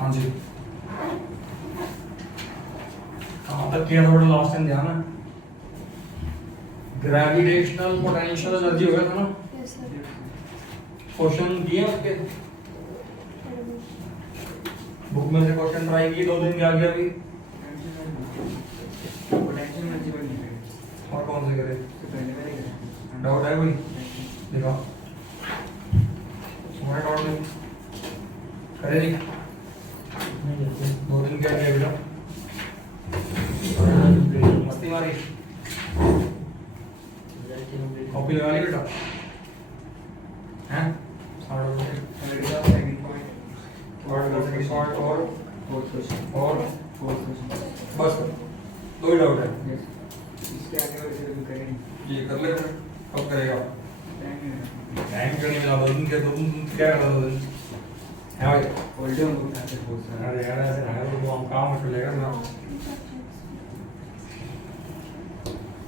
हाँ जी, कहाँ तक किया था बड़ा लास्ट टाइम ध्यान है? ग्रेविटेशनल पोटेंशियल एनर्जी हो गया था ना? क्वेश्चन किए उसके बुक में से क्वेश्चन ट्राई किए 2 दिन क्या किया अभी? और कौन से करे? डाउट है कोई? दिखाओ तुम्हारे डाउट नहीं करे नहीं? 2 दिन क्या किया बेटा? मस्ती मारी, कॉपी लगा ली बेटा? हैं? और बस 2 ही डाउट है। ये कर ले, कब करेगा? टाइम क्यों नहीं मिला? 2 दिन के 2 दिन क्या कर रहा 2 दिन? है भाई अरे यार ऐसे है वो हम काम कर लेगा ना,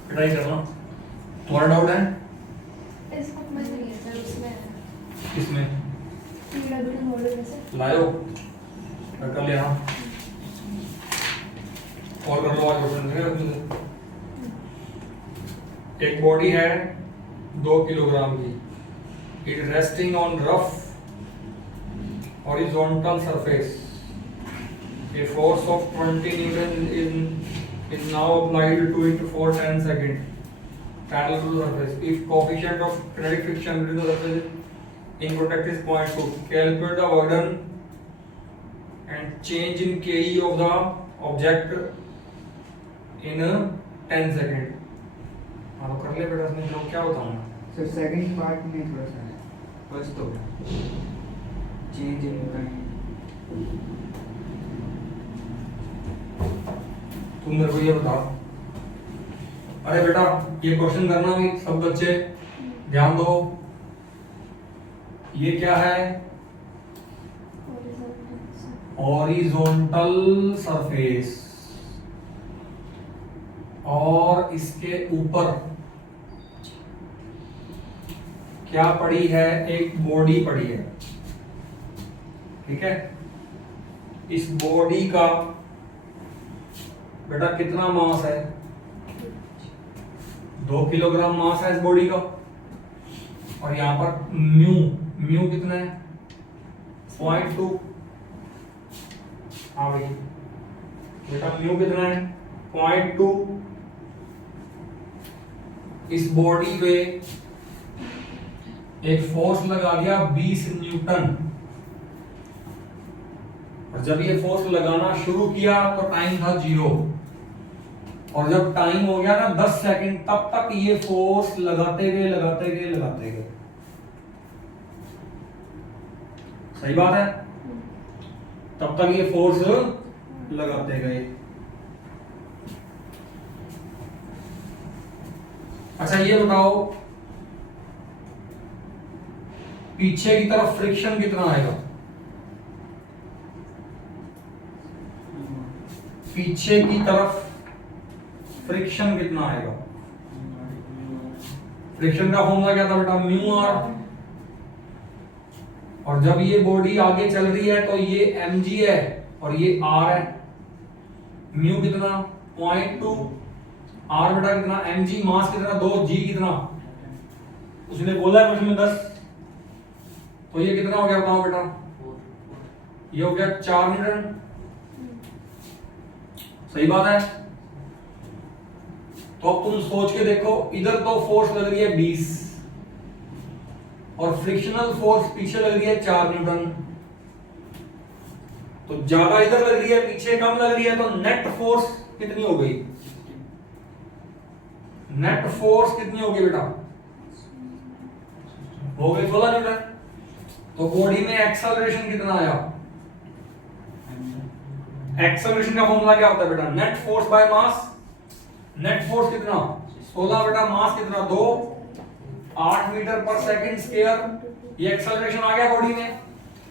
पिटाई करना। तुम्हारा डाउट है इसको मैं नहीं है सर, उसमें है किसमें? पीडब्ल्यू मॉडल में से लायो कर लिया ना? और कर लो आज क्वेश्चन। एक बॉडी है 2 किलोग्राम की, it resting on rough horizontal surface. A force of 20 Newton is now applied to it for 10 seconds. Parallel to the surface. If coefficient of kinetic friction between the surface in contact is 0.2, calculate the burden and change in KE of the object in 10 seconds. हाँ तो कर ले बेटा, इसमें जो क्या बताऊँ? Sir second part में थोड़ा सा है, फर्स्ट तो चेंज इन तुम मेरे को ये बताओ। अरे बेटा ये क्वेश्चन करना भी सब बच्चे ध्यान दो। ये क्या है? हॉरिजॉन्टल सरफेस, और इसके ऊपर क्या पड़ी है? एक बॉडी पड़ी है, ठीक है? इस बॉडी का बेटा कितना मास है? 2 किलोग्राम मास है इस बॉडी का, और यहां पर म्यू कितना है? 0.2। हाँ भाई बेटा म्यू कितना है? 0.2। इस बॉडी पे एक फोर्स लगा दिया 20 न्यूटन, और जब ये फोर्स लगाना शुरू किया तो टाइम था 0, और जब टाइम हो गया ना 10 सेकंड, तब तक ये फोर्स लगाते गए। सही बात है? तब तक ये फोर्स लगाते गए। अच्छा ये बताओ, पीछे की तरफ फ्रिक्शन कितना आएगा? पीछे की तरफ फ्रिक्शन कितना आएगा? फ्रिक्शन का फॉर्मूला क्या था बेटा? Mu R. और जब ये बॉडी आगे चल रही है तो ये mg है और ये r है। म्यू कितना? 0.2। r बेटा कितना? mg मास कितना? 2। g कितना? उसने बोला है क्वेश्चन में 10, तो ये कितना हो गया बताओ बेटा? ये हो गया 4 न्यूटन। सही बात है? तो अब तुम सोच के देखो, इधर तो फोर्स लग रही है 20 और फ्रिक्शनल फोर्स पीछे लग रही है 4 न्यूटन, तो ज्यादा इधर लग रही है, पीछे कम लग रही है, तो नेट फोर्स कितनी हो गई? नेट फोर्स कितनी होगी बेटा? हो गई 16 न्यूटन। तो बॉडी में एक्सेलरेशन कितना आया? एक्सेलरेशन का फॉर्मूला क्या होता है बेटा? Net force by mass. Net force कितना? 16 बेटा, मास कितना? 2, 8 मीटर पर सेकंड स्क्वायर। ये एक्सेलरेशन आ गया बॉडी में।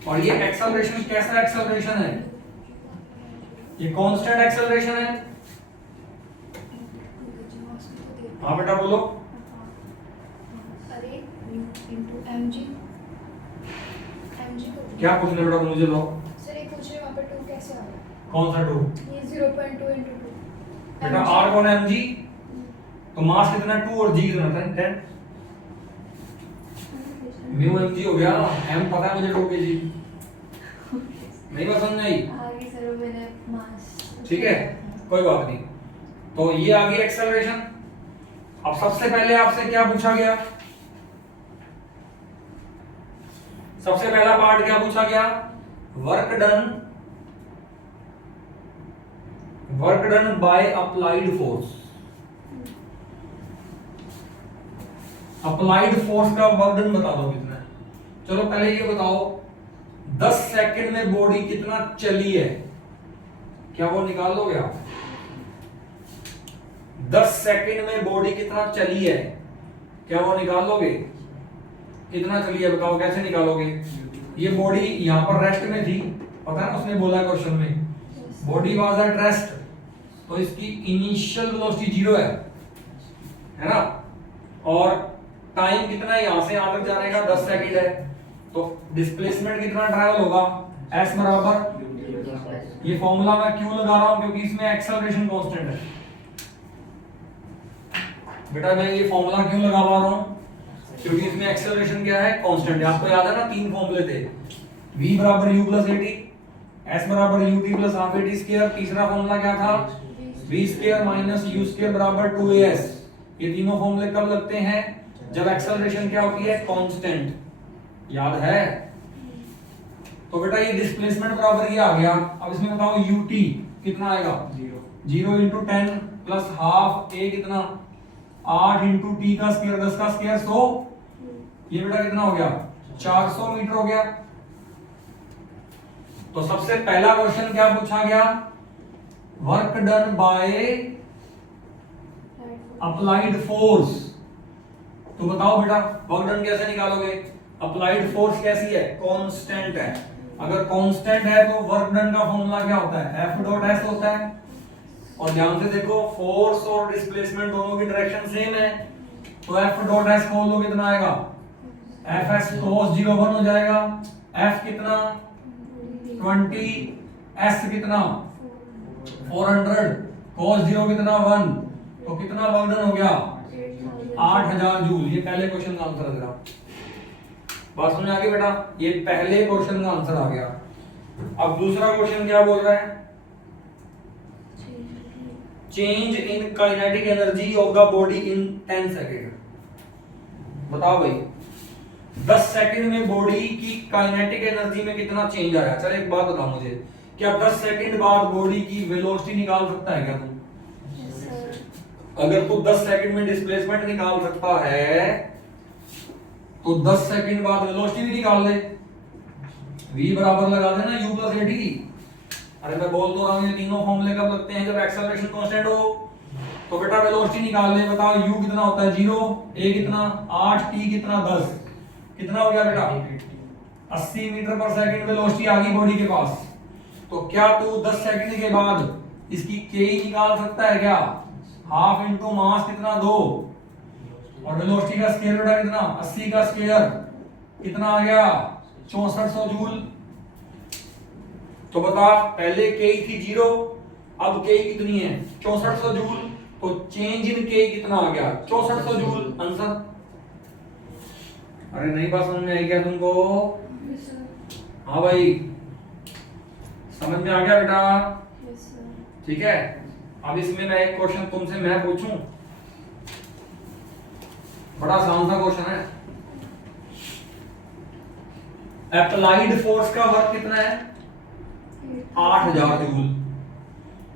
और ये एक्सेलरेशन कैसा एक्सेलरेशन है? ये कांस्टेंट एक्सेलरेशन है। हाँ बेटा बोलो। अरे into mg क्या पूछ रहे बेटा मुझे लो? सर ये पूछ रहे वहाँ पे 2 कैसे आ गया? कौन सा 2? ये 0.2 into 2 बेटा r कौन है? mg। तो मास कितना? 2 और g कितना था? 10। म्यू mg हो गया। m पता है मुझे 2 kg। नहीं बात समझ आई? आगे सर मैंने मास ठीक है, कोई बात नहीं। तो ये आ गई एक्सेलरेशन। अब सबसे पहले आपसे क्या पूछा गया? सबसे पहला पार्ट क्या पूछा गया? Work done by applied force. Applied force का वर्क डन बता दो कितना है। चलो पहले ये बताओ 10 सेकंड में बॉडी कितना चली है, क्या वो निकाल लोगे आप? 10 सेकंड में बॉडी कितना चली है, क्या वो निकाल लोगे? कितना चली है बताओ, कैसे निकालोगे? ये बॉडी यहां पर रेस्ट में थी, पता है ना, उसने बोला क्वेश्चन में बॉडी वाज एट रेस्ट, तो इसकी इनिशियल वेलोसिटी 0 है ना? और टाइम कितना है यहां से यहां तक जाने का? 10 सेकंड है। तो डिस्प्लेसमेंट कितना ट्रैवल होगा? s बराबर, ये फॉर्मूला मैं क्यों लगा रहा हूं? क्योंकि इसमें एक्सेलरेशन कांस्टेंट है। बेटा मैं ये फॉर्मूला क्यों लगा पा रहा हूं? क्योंकि इसमें एक्सेलरेशन क्या है? कांस्टेंट है। आपको याद है ना 3 फॉर्मूले थे, v बराबर u प्लस at, s बराबर ut plus half at square. तीसरा फॉर्मूला क्या था? v square minus u square बराबर 2as। ये तीनों फॉर्मूले कब लगते हैं? जब एक्सेलरेशन क्या होती है? कांस्टेंट। याद है? तो बेटा ये डिस्प्लेसमेंट बराबर ये आ गया। अब इसमें बताओ ut कितना आएगा? 0 into 10 प्लस हाफ a कितना? 8 into t का स्क्वायर 10 का स्क्वायर 100। ये बेटा कितना हो गया? 400 मीटर हो गया। तो सबसे पहला क्वेश्चन क्या पूछा गया? Work done by applied force. तो बताओ बेटा वर्क डन कैसे निकालोगे? अप्लाइड फोर्स कैसी है? कांस्टेंट है। अगर कांस्टेंट है तो वर्क डन का फॉर्मूला क्या होता है? F डॉट S होता है। और ध्यान से देखो फोर्स और डिस्प्लेसमेंट दोनों की डायरेक्शन सेम है, तो F डॉट S खोल लो कितना आएगा? Fs cos 01 हो जाएगा। F कितना? 20, S कितना? 400, cos 0 कितना? 1। तो कितना वर्क डन हो गया? 8000 जूल। ये पहले क्वेश्चन का आंसर है तेरा। बात समझ आ गई बेटा? ये पहले क्वेश्चन का आंसर आ गया। अब दूसरा क्वेश्चन क्या बोल रहा है? Change in kinetic energy of the body in 10 second. बताओ भाई 10 सेकंड में बॉडी की काइनेटिक एनर्जी में कितना चेंज आया? चल एक बात बताओ मुझे, क्या 10 सेकंड बाद बॉडी की वेलोसिटी निकाल सकता है क्या तू? अगर तू 10 सेकंड में डिस्प्लेसमेंट निकाल सकता है तो 10 सेकंड बाद वेलोसिटी भी निकाल ले। v बराबर लगा देना u प्लस at। अरे मैं बोल तो रहा हूं ये तीनों फॉर्मूले कब लगते हैं? जब एक्सेलरेशन कांस्टेंट हो। तो बेटा वेलोसिटी निकाल ले। बताओ u कितना होता है? 0, a कितना? 8, t कितना? 10। कितना हो गया बेटा? 80 मीटर पर सेकंड वेलोसिटी आ गई बॉडी के पास। तो क्या तू 10 सेकंड के बाद इसकी के निकाल सकता है क्या? हाफ इनटू मास कितना? 2, और वेलोसिटी का स्क्वायर बेटा कितना? 80 का स्क्वायर कितना आ गया? 6400 जूल। तो बता पहले के थी 0, अब के कितनी है? 6400 जूल। तो चेंज इन के कितना आ गया? 6400 जूल आंसर। अरे नहीं बात समझ में आई क्या तुमको? हाँ भाई समझ में आ गया बेटा? ठीक है। अब इसमें मैं एक क्वेश्चन तुमसे मैं पूछूं, बड़ा आसान सा क्वेश्चन है। अप्लाइड फोर्स का वर्क कितना है? 8000 जूल।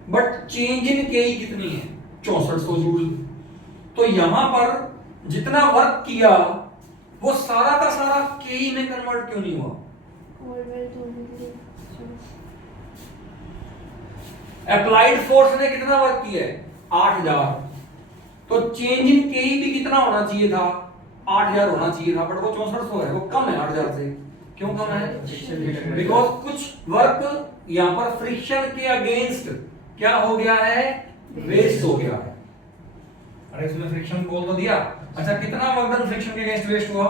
बट चेंज इन के कितनी है? 6400 जूल। तो यहां पर जितना वर्क किया वो सारा का सारा के में कन्वर्ट क्यों नहीं हुआ? ऑलवेज ओनली अप्लाइड फोर्स ने कितना वर्क किया है 8000, तो चेंज इन केई भी कितना होना चाहिए था 8000 होना चाहिए था, बट वो 6400 है, वो कम है 8000 से। क्यों कम है? बिकॉज कुछ वर्क यहाँ पर फ्रिक्शन के अगेंस्ट क्या हो गया है, वेस्ट हो गया है। अरे इसमें फ्रिक्शन बोल तो दिया। अच्छा कितना वर्क डन फ्रिक्शन के अगेंस्ट वेस्ट हुआ,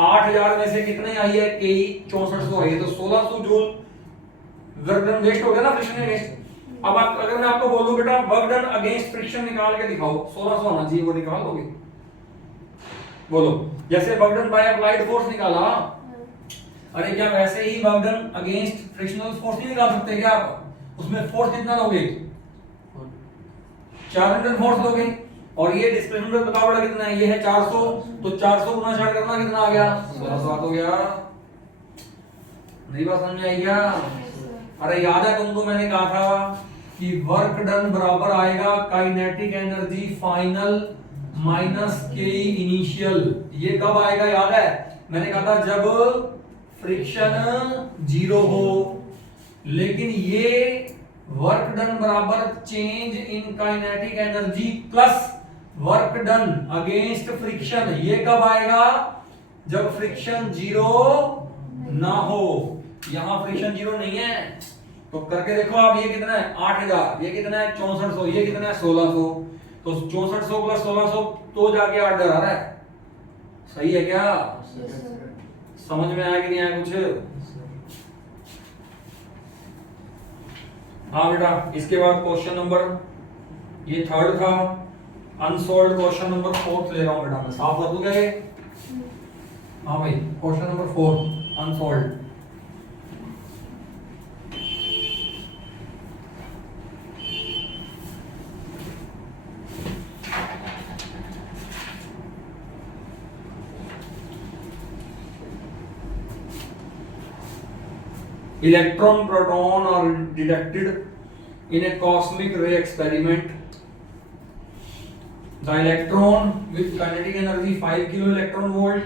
8000 में से कितने आई है के 6400 आई है, तो 1600 जूल वर्क डन वेस्ट हो गया ना फ्रिक्शन के अगेंस्ट। अब आप अगर मैं आपको बोलूं बेटा वर्क डन अगेंस्ट फ्रिक्शन निकाल के दिखाओ, 1600 होना चाहिए, वो निकाल लोगे? बोलो। जैसे work done by applied force निकाला, अरे क्या वैसे ही work done against frictional force नहीं निकाल सकते क्या आप? उसमें फोर्स कितना लोगे, 4 न्यूटन फोर्स लोगे, और ये डिस्प्लेसमेंट बताओ बेटा कितना है, ये है 400, तो 400 गुना 60 करना कितना आ गया, 1600 हो गया। नहीं बात समझ में आई क्या? अरे याद है तुमको मैंने कहा था कि वर्क डन बराबर आएगा काइनेटिक एनर्जी फाइनल माइनस के इनिशियल। ये कब आएगा याद है? मैंने कहा था जब फ्रिक्शन 0 हो, लेकिन ये वर्क डन बराबर change in kinetic energy plus work done against friction, ये कब आएगा? जब फ्रिक्शन 0 ना हो। यहां फ्रिक्शन 0 नहीं है, तो करके देखो आप, ये कितना है 8000, ये कितना है 6400, ये कितना है 1600, तो 6400 प्लस 1600 तो जाके 8000 आ रहा है। सही है क्या? समझ में आया कि नहीं आया कुछ? हाँ बेटा, इसके बाद क्वेश्चन नंबर, ये थर्ड था, अनसॉल्व्ड क्वेश्चन नंबर 4 ले रहा हूं बेटा मैं, साफ कर दूं क्या ये? हाँ भाई, question number 4 unsolved. Electron proton are detected in a cosmic ray experiment. The electron with kinetic energy 5 kilo electron volt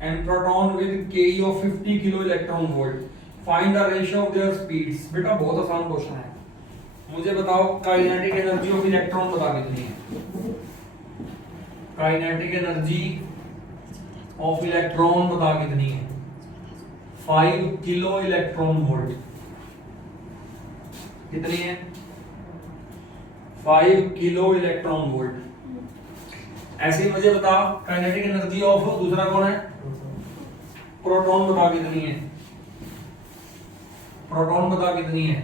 and proton with Ke of 50 kilo electron volt. Find the ratio of their speeds. बेटा बहुत आसान question है, मुझे बताओ kinetic energy of electron बता कितनी है? Kinetic energy of electron बता कितनी है? 5 किलो इलेक्ट्रॉन वोल्ट। कितनी है? 5 किलो इलेक्ट्रॉन वोल्ट। ऐसे ही मुझे बता काइनेटिक एनर्जी ऑफ दूसरा कौन है? प्रोटॉन बता कितनी है? प्रोटॉन बता कितनी है?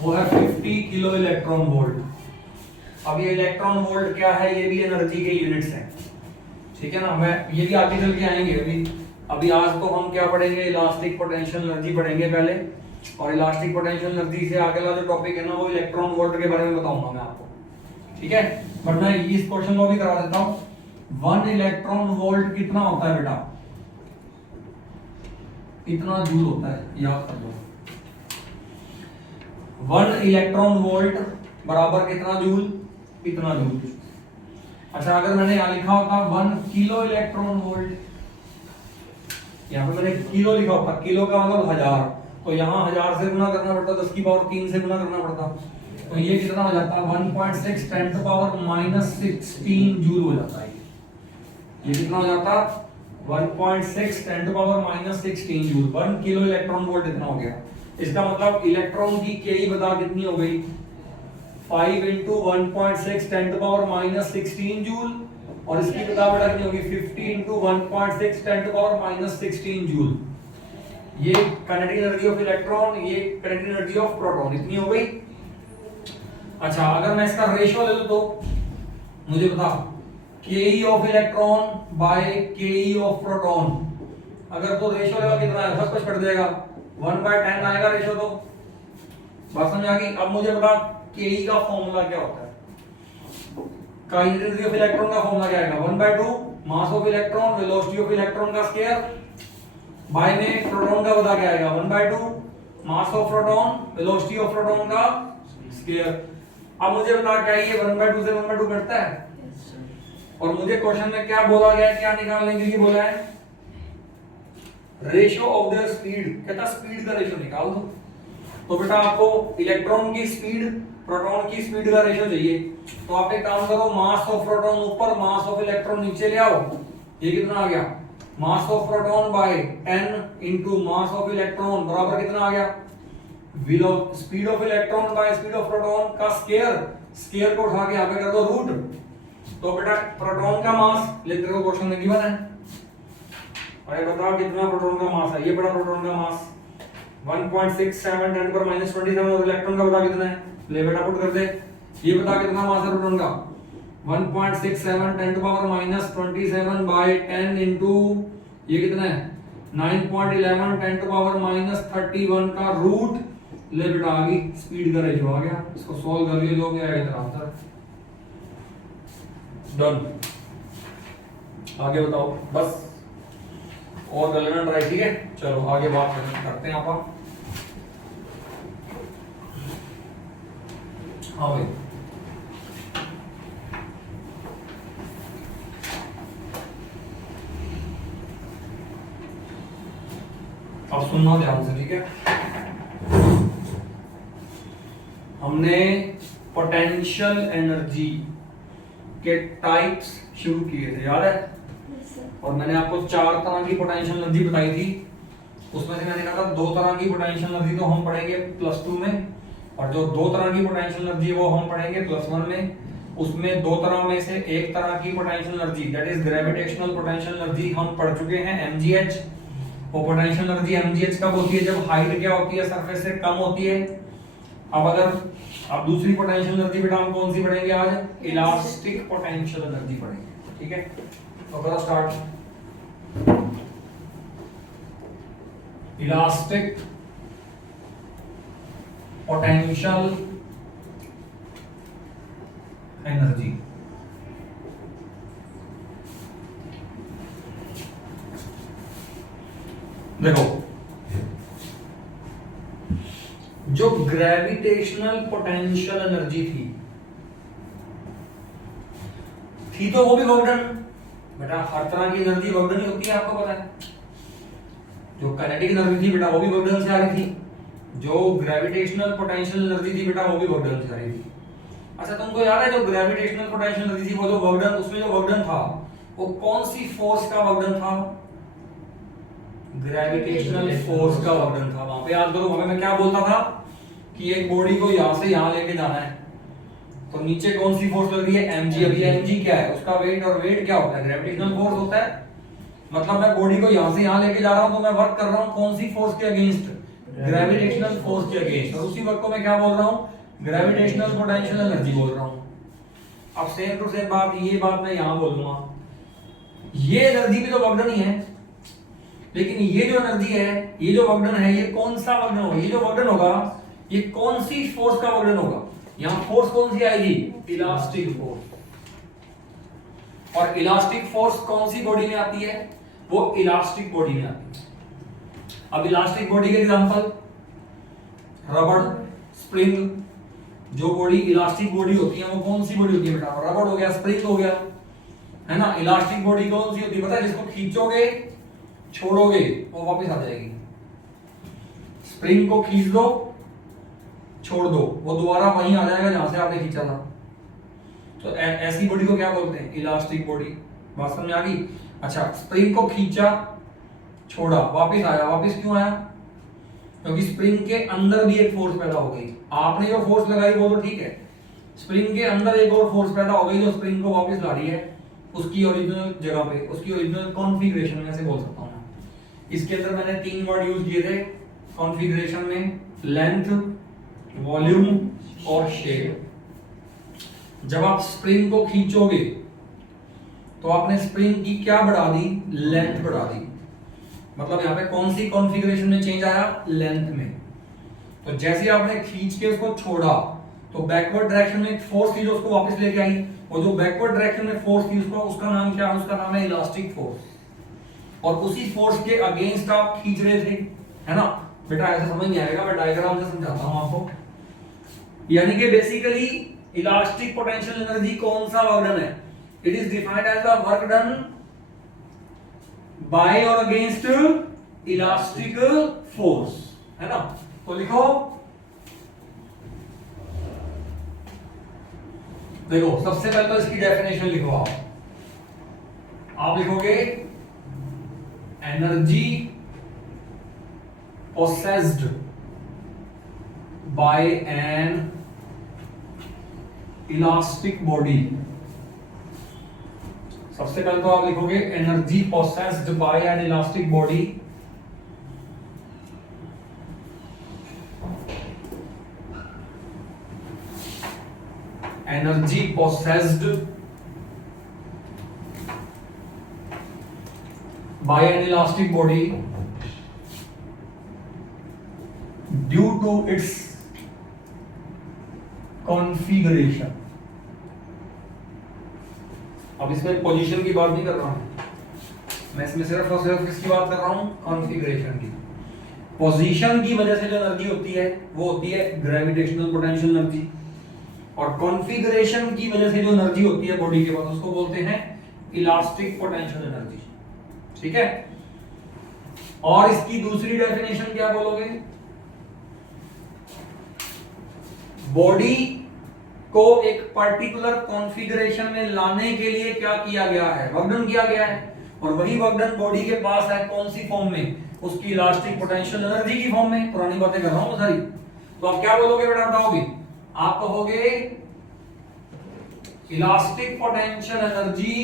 वो है 50 किलो इलेक्ट्रॉन वोल्ट। अब ये इलेक्ट्रॉन वोल्ट क्या है, ये भी एनर्जी के यूनिट्स हैं, ठीक है ना? मैं ये भी आगे चल के आएंगे। अभी आज तो हम क्या पढ़ेंगे, इलास्टिक पोटेंशियल एनर्जी पढ़ेंगे पहले, और इलास्टिक पोटेंशियल एनर्जी से आगे वाला जो टॉपिक है ना, वो इलेक्ट्रॉन वोल्ट के बारे में बताऊंगा मैं आपको, ठीक है? बट मैं इस क्वेश्चन को भी करा देता हूं। 1 इलेक्ट्रॉन वोल्ट कितना होता है बेटा? इतना जूल होता है, याद कर लो। 1 इलेक्ट्रॉन वोल्ट बराबर कितना जूल? इतना जूल। अच्छा अगर मैंने यहां लिखा होता 1 किलो इलेक्ट्रॉन वोल्ट, यहाँ पे मैंने किलो लिखा होता, किलो का मतलब 1000, तो यहाँ 1000 से गुना करना पड़ता, 10 की पावर 3 से गुना करना पड़ता, तो ये कितना हो जाता? 1.6 10 टू पावर -16 जूल हो जाता है। ये कितना हो जाता? 1.6 10 to power -16 joule. 1 kilo electron volt इतना हो गया। इसका मतलब इलेक्ट्रॉन की के बता कितनी हो गई? 5 into 1.6 10 टू पावर -16 जूल, और इसकी बता बेटा कितनी होगी? 50 into 1.6 10 टू पावर -16 जूल। ये काइनेटिक एनर्जी ऑफ इलेक्ट्रॉन, ये काइनेटिक एनर्जी ऑफ प्रोटॉन, इतनी हो गई। अच्छा अगर मैं इसका रेशियो ले लूं तो मुझे बता के ऑफ इलेक्ट्रॉन बाय के ऑफ प्रोटॉन, अगर तो रेशियो लेगा कितना है? सब कुछ कट जाएगा, 1/10 आएगा रेशियो। तो बात समझ आ गई? अब मुझे बता के का फॉर्मूला क्या होता है? काइनेटिक एनर्जी ऑफ इलेक्ट्रॉन का फॉर्मूला क्या आएगा? 1/2 मास of electron velocity of electron का स्क्वायर, बाय में प्रोटॉन का बता क्या आएगा? 1/2 मास of proton velocity of proton का स्क्वायर। अब मुझे बता क्या ये 1/2 से 1/2 कटता है? और मुझे क्वेश्चन में क्या बोला गया है, क्या निकालने के लिए बोला है? रेशियो ऑफ देयर स्पीड, कहता स्पीड का रेशियो निकाल दो। तो बेटा आपको इलेक्ट्रॉन की स्पीड प्रोटॉन की स्पीड का रेशियो चाहिए, तो आप एक काम करो, मास ऑफ प्रोटॉन ऊपर मास ऑफ इलेक्ट्रॉन नीचे ले आओ। ये कितना आ गया, mass of proton by 10 into mass of electron बराबर कितना आ गया, speed of electron by speed of proton का स्क्वायर, स्क्वायर को उठा के यहां पे कर दो रूट। तो बेटा प्रोटॉन का मास इलेक्ट्रिकल क्वेश्चन में गिवन है, अरे बताओ कितना प्रोटॉन का मास है, ये बड़ा प्रोटॉन का मास 1.67 10 पर -27 और इलेक्ट्रॉन का बता कितना है, ले बेटा पुट कर दे, ये बता कितना मास है प्रोटॉन का 1.67 10 -27 बाय 10 इनटू ये कितना है 9.11 10 -31 का रूट, ले बेटा आ गई स्पीड का रेशियो आ गया, इसको सॉल्व कर लियो, जो भी आएगा तेरा आंसर डन। आगे बताओ बस और कर लेना ट्राई, ठीक है। चलो आगे बात करते हैं आप। हाँ भाई अब सुनना ध्यान से, ठीक है। हमने पोटेंशियल एनर्जी के टाइप्स शुरू किए थे, याद है? Yes, sir. और मैंने आपको 4 तरह की पोटेंशियल एनर्जी बताई थी, उसमें से मैंने कहा था 2 तरह की पोटेंशियल एनर्जी तो हम पढ़ेंगे +2 में, और जो 2 तरह की पोटेंशियल एनर्जी वो हम पढ़ेंगे +1 में। उसमें 2 तरह में से एक तरह की potential energy that is gravitational potential energy हम पढ़ चुके हैं, mgh। वो पोटेंशियल एनर्जी mgh कब होती है, जब हाइट क्या होती है सरफेस से कम होती है। अब दूसरी पोटेंशियल एनर्जी बेटा हम कौन सी पढ़ेंगे आज, इलास्टिक पोटेंशियल एनर्जी पढ़ेंगे, ठीक है। तो करो स्टार्ट। इलास्टिक पोटेंशियल एनर्जी, देखो जो ग्रेविटेशनल पोटेंशियल एनर्जी थी तो वो भी वर्क डन, बेटा हर तरह की एनर्जी वर्क डन ही होती है, आपको पता है। जो काइनेटिक एनर्जी थी बेटा वो भी वर्क डन से आ रही थी, जो ग्रेविटेशनल पोटेंशियल एनर्जी थी बेटा वो भी वर्क डन से आ रही थी। अच्छा तुमको याद है जो ग्रेविटेशनल पोटेंशियल एनर्जी थी वो जो वर्क डन, उसमें जो वर्क डन था वो कौन सी फोर्स का वर्क डन था, ग्रेविटेशनल फोर्स का वर्क डन था। वहां पे याद करो, वहां पे मैं क्या बोलता था कि एक बॉडी को यहां से यहां लेके जाना है तो नीचे कौन सी फोर्स लग रही है, mg। अभी mg क्या है, उसका वेट, और वेट क्या होता है, ग्रेविटेशनल फोर्स होता है। मतलब मैं बॉडी को यहां से यहां लेके जा रहा हूं तो मैं वर्क कर रहा हूं कौन सी फोर्स के अगेंस्ट, ग्रेविटेशनल फोर्स के अगेंस्ट, और उसी वर्क को मैं क्या बोल रहा हूं, ग्रेविटेशनल पोटेंशियल एनर्जी बोल रहा हूं। अब सेम टू सेम बात, ये बात मैं यहां बोलूंगा, ये एनर्जी भी तो वर्क डन ही है, लेकिन ये जो एनर्जी है, ये जो वर्क डन है, ये कौन सा वर्क डन होगा, ये जो वर्क डन होगा ये कौन सी फोर्स का वर्क डन होगा, यहां फोर्स कौन सी आएगी, इलास्टिक फोर्स। और इलास्टिक फोर्स कौन सी बॉडी में आती है, वो इलास्टिक बॉडी में आती है। अब इलास्टिक बॉडी के एग्जांपल रबड़, स्प्रिंग। जो बॉडी इलास्टिक बॉडी होती है वो कौन सी बॉडी होती है बेटा, रबड़ हो गया, स्प्रिंग हो गया, है ना। इलास्टिक बॉडी कौन सी होती है पता है, जिसको खींचोगे छोड़ोगे वो वापस आ जाएगी। स्प्रिंग को खींच दो छोड़ दो वो दोबारा वहीं आ जाएगा जहां से आपने खींचा था। तो ऐसी बॉडी को क्या बोलते हैं, इलास्टिक बॉडी। बात समझ आ गई। अच्छा स्प्रिंग को खींचा छोड़ा वापस आया, वापस क्यों आया, क्योंकि स्प्रिंग के अंदर भी एक फोर्स पैदा हो गई। आपने जो फोर्स लगाई वो तो ठीक है, स्प्रिंग के अंदर एक और फोर्स पैदा हो गई जो स्प्रिंग को वापस ला रही है उसकी ओरिजिनल जगह पे, उसकी ओरिजिनल कॉन्फ़िगरेशन में से बोल सकता हूं मैं। इसके अंदर मैंने 3 वर्ड यूज किए थे कॉन्फ़िगरेशन में, लेंथ, वॉल्यूम और शेप। जब आप स्प्रिंग को खींचोगे तो आपने स्प्रिंग की क्या बढ़ा दी, लेंथ बढ़ा दी। मतलब यहाँ पे कौन सी कॉन्फ़िगरेशन में चेंज आया, लेंथ में। तो जैसे आपने खींच के उसको छोड़ा तो बैकवर्ड डायरेक्शन में एक फोर्स थी जो उसको वापस लेके आई, और जो बैकवर्ड डायरेक्शन में फोर्स थी उसका नाम क्या है, उसका नाम है इलास्टिक फोर्स। और उसी फोर्स के अगेंस्ट आप खींच रहे थे, है ना बेटा। ऐसे समझ नहीं आएगा, मैं डायग्राम से समझाता हूं आपको। यानी कि बेसिकली इलास्टिक पोटेंशियल एनर्जी कौन सा वर्क डन है, it is defined as the work done by और अगेंस्ट इलास्टिक फोर्स, है ना। तो लिखो, देखो सबसे पहले तो इसकी डेफिनेशन लिखो आप लिखोगे energy possessed by an elastic body। सबसे पहले तो आप लिखोगे energy possessed by an elastic body energy possessed by an elastic body due to its configuration। अब इसमें पोजीशन की बात नहीं कर रहा हूं मैं, इसमें सिर्फ और सिर्फ किसकी बात कर रहा हूं, कॉन्फ़िगरेशन की। पोजीशन की वजह से जो एनर्जी होती है वो होती है ग्रेविटेशनल पोटेंशियल एनर्जी, और कॉन्फ़िगरेशन की वजह से जो एनर्जी होती है बॉडी के पास उसको बोलते हैं इलास्टिक पोटेंशियल एनर्जी। ठीक है, और इसकी दूसरी डेफिनेशन क्या बोलोगे, बॉडी को एक पर्टिकुलर कॉन्फ़िगरेशन में लाने के लिए क्या किया गया है, वर्क डन किया गया है, और वही वर्क डन बॉडी के पास है कौन सी फॉर्म में, उसकी इलास्टिक पोटेंशियल एनर्जी की फॉर्म में। पुरानी बातें कर रहा हूं सारी। तो आप क्या बोलोगे बेटा, बताओगे, आप कहोगे elastic potential energy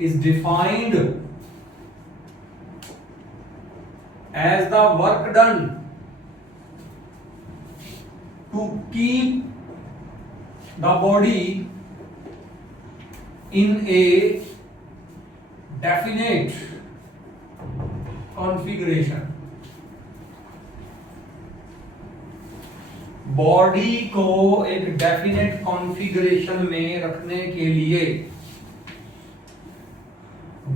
is defined as the work done to keep the body in a definite configuration। Body को एक डेफिनेट कॉन्फ़िगरेशन में रखने के लिए,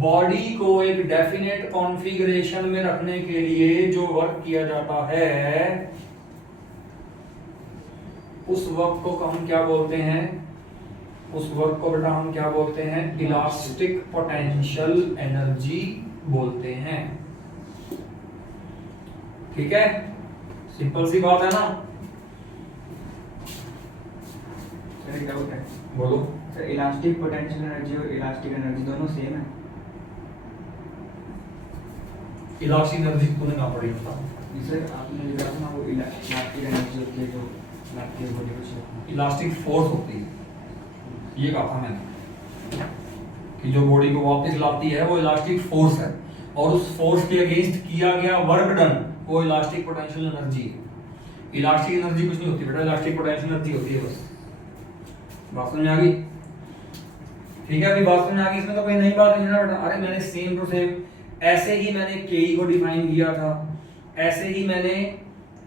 बॉडी को एक डेफिनेट कॉन्फ़िगरेशन में रखने के लिए जो वर्क किया जाता है उस वर्क को हम क्या बोलते हैं, उस वर्क को बेटा हम क्या बोलते हैं, इलास्टिक पोटेंशियल एनर्जी बोलते हैं। ठीक है, सिंपल सी बात है ना। सर एक डाउट है, बोलो। सर इलास्टिक पोटेंशियल एनर्जी और इलास्टिक एनर्जी दोनों सेम है? इलास्टिक एनर्जी तूने कहां पढ़ी बता। सर आपने लिखा था ना वो इलास्टिक एनर्जी होती है जो लाती है बॉडी को शेप। इलास्टिक फोर्स होती है, ये कहा था मैंने कि जो बॉडी को वापस लाती है वो इलास्टिक फोर्स है, और उस फोर्स के अगेंस्ट किया गया वर्क डन वो इलास्टिक पोटेंशियल एनर्जी है। इलास्टिक एनर्जी कुछ नहीं होती बेटा, इलास्टिक पोटेंशियल एनर्जी होती है बस। बात समझ आ गई? ठीक है, अभी बात समझ आ गई, इसमें तो कोई नई बात नहीं है ना बेटा। अरे मैंने सेम टू सेम ऐसे ही मैंने केई को डिफाइन किया था, ऐसे ही मैंने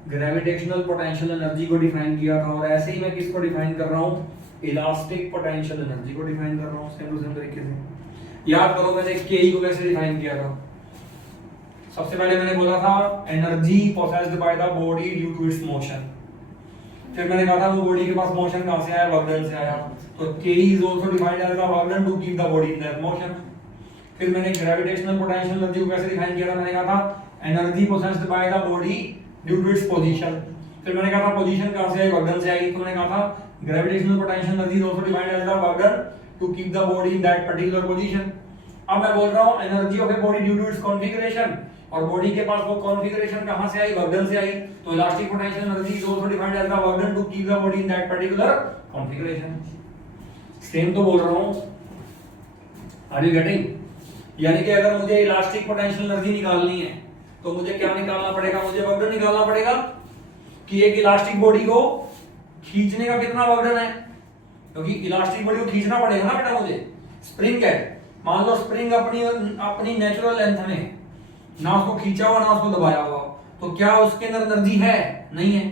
ग्रेविटेशनल पोटेंशियल एनर्जी को डिफाइन किया था, और ऐसे ही मैं किसको डिफाइन कर रहा हूँ, इलास्टिक पोटेंशियल एनर्जी को डिफाइन कर रहा हूँ सेम टू सेम तरीके से। याद करो मैंने केई को कैसे डिफाइन किया था। सबसे पहले मैंने बोला था energy possessed by the body due to its motion. फिर मैंने कहा था वो बॉडी के पास मोशन कहां से आया, वर्क डन से आया, तो K is also defined as the work done to keep the body in that motion. फिर मैंने ग्रेविटेशनल पोटेंशियल एनर्जी को कैसे डिफाइन किया था, मैंने कहा था energy possessed by the body due to its position. फिर मैंने कहा था पोजीशन कहां से आई, वर्क डन से आई, तो मैंने कहा था gravitational potential energy is also defined as the work done to keep the body in that particular position. अब मैं बोल रहा हूं energy of a body due to its configuration, और बॉडी के पास वो कॉन्फ़िगरेशन कहां से आई, वर्क डन से आई, तो elastic potential energy is also defined as the work done to keep the body in that particular configuration. Same तो बोल रहा हूं, आर यू गेटिंग? यानी कि अगर मुझे इलास्टिक पोटेंशियल एनर्जी निकालनी है तो मुझे क्या निकालना पड़ेगा, मुझे वर्क डन निकालना पड़ेगा कि एक इलास्टिक बॉडी को खींचने का कितना वर्क डन है, क्योंकि इलास्टिक बॉडी को खींचना पड़ेगा ना बेटा मुझे। स्प्रिंग है, मान लो स्प्रिंग अपनी नेचुरल लेंथ में, ना उसको खींचा हुआ ना उसको दबाया हुआ, तो क्या उसके अंदर एनर्जी है? नहीं है।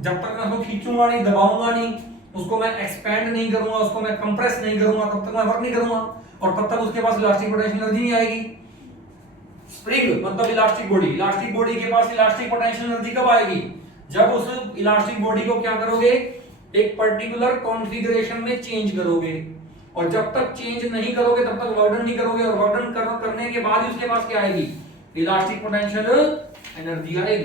जब तक मैं उसको खींचूंगा नहीं, दबाऊंगा नहीं, उसको मैं एक्सपेंड नहीं करूंगा, उसको मैं कंप्रेस नहीं करूंगा, तब तक मैं वर्क नहीं करूंगा, और तब तक उसके पास इलास्टिक पोटेंशियल एनर्जी नहीं आएगी। स्प्रिंग मतलब इलास्टिक बॉडी, इलास्टिक बॉडी के पास इलास्टिक पोटेंशियल एनर्जी कब आएगी, जब उस इलास्टिक बॉडी को क्या करोगे, एक पर्टिकुलर कॉन्फ़िगरेशन में चेंज करोगे, और जब तक चेंज नहीं करोगे तब तक वर्क डन नहीं करोगे, और वर्क डन करने के बाद ही उसके पास क्या आएगी, इलास्टिक पोटेंशियल एनर्जी आएगी।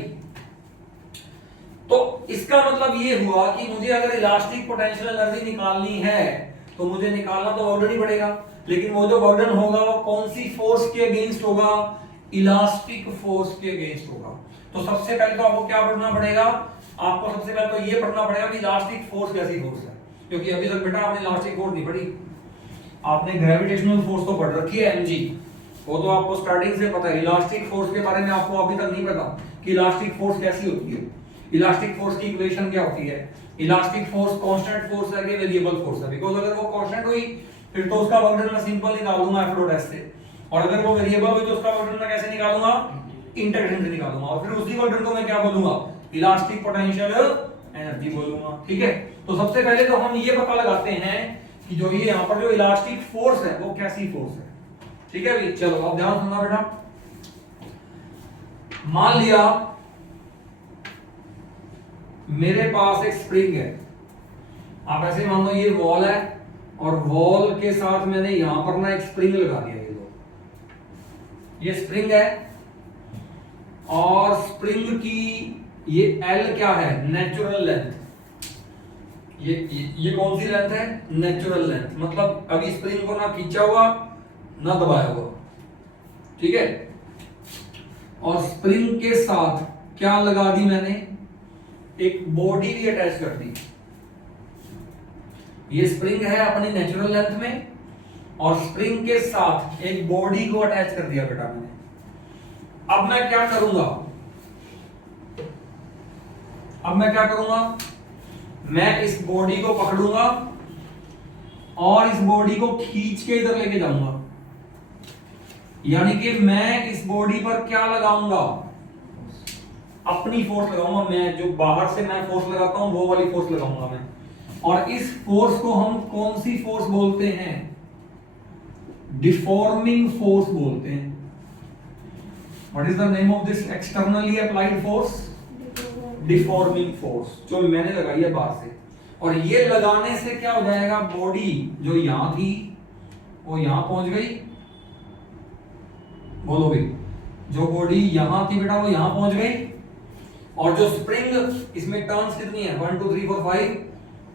तो इसका मतलब ये हुआ कि मुझे अगर इलास्टिक पोटेंशियल एनर्जी निकालनी है तो मुझे निकालना तो ऑलरेडी पड़ेगा, लेकिन वो जो बर्डन होगा वो कौन सी फोर्स के अगेंस्ट होगा, इलास्टिक फोर्स के अगेंस्ट होगा। तो सबसे पहले तो आपको क्या पढ़ना पड़ेगा, आपको सबसे पहले तो ये पढ़ना पड़ेगा कि इलास्टिक फोर्स कैसी फोर्स है, क्योंकि अभी तक बेटा आपने इलास्टिक फोर्स नहीं पढ़ी। आपने ग्रेविटेशनल फोर्स तो पढ़ रखी है mg, वो तो आपको स्टार्टिंग से पता है। इलास्टिक फोर्स के बारे में आपको अभी तक नहीं पता कि इलास्टिक फोर्स कैसी होती है, इलास्टिक फोर्स की इक्वेशन क्या होती है, इलास्टिक फोर्स कांस्टेंट फोर्स है कि वेरिएबल फोर्स है। बिकॉज़ अगर वो कांस्टेंट हुई फिर तो उसका बर्डन मैं सिंपल निकाल दूंगा F डॉट S से, और अगर वो वेरिएबल हुई तो उसका बर्डन मैं कैसे निकालूंगा, इंटीग्रेशन से निकालूंगा, और फिर उसी बर्डन को मैं क्या बोलूंगा, इलास्टिक पोटेंशियल एनर्जी बोलूंगा। ठीक है, तो सबसे पहले तो हम ये पता लगाते हैं कि जो ये यहाँ पर जो इलास्टिक फोर्स है वो कैसी फोर्स है। ठीक है भाई, चलो अब ध्यान सुनना बेटा। मान लिया मेरे पास एक स्प्रिंग है, आप ऐसे मान लो ये वॉल है और वॉल के साथ मैंने यहां पर ना एक स्प्रिंग लगा दिया। ये स्प्रिंग है और स्प्रिंग की ये L क्या है, नेचुरल लेंथ। ये कौन सी लेंथ है, नेचुरल लेंथ, मतलब अभी स्प्रिंग को ना खींचा हुआ ना दबाया हुआ। ठीक है, और स्प्रिंग के साथ क्या लगा दी मैंने, एक बॉडी भी अटैच कर दी। ये स्प्रिंग है अपनी नेचुरल लेंथ में और स्प्रिंग के साथ एक बॉडी को अटैच कर दिया बेटा मैंने। अब मैं क्या करूंगा, मैं इस बॉडी को पकड़ूंगा और इस बॉडी को खींच के इधर लेके जाऊंगा, यानी कि मैं इस बॉडी पर क्या लगाऊंगा, अपनी फोर्स लगाऊंगा। मैं जो बाहर से मैं फोर्स लगाता हूं वो वाली फोर्स लगाऊंगा मैं, और इस फोर्स को हम कौन सी फोर्स बोलते हैं, डिफॉर्मिंग फोर्स बोलते हैं। What is the name of this externally applied force, deforming force, जो मैंने लगाई है बाहर से। और ये लगाने से क्या हो जाएगा, बॉडी जो यहां थी वो यहां पहुंच गई, बोलो भाई, जो बॉडी यहां थी बेटा वो यहां पहुंच गई, और जो स्प्रिंग इसमें टर्न्स कितनी है, 1 2 3 4 5,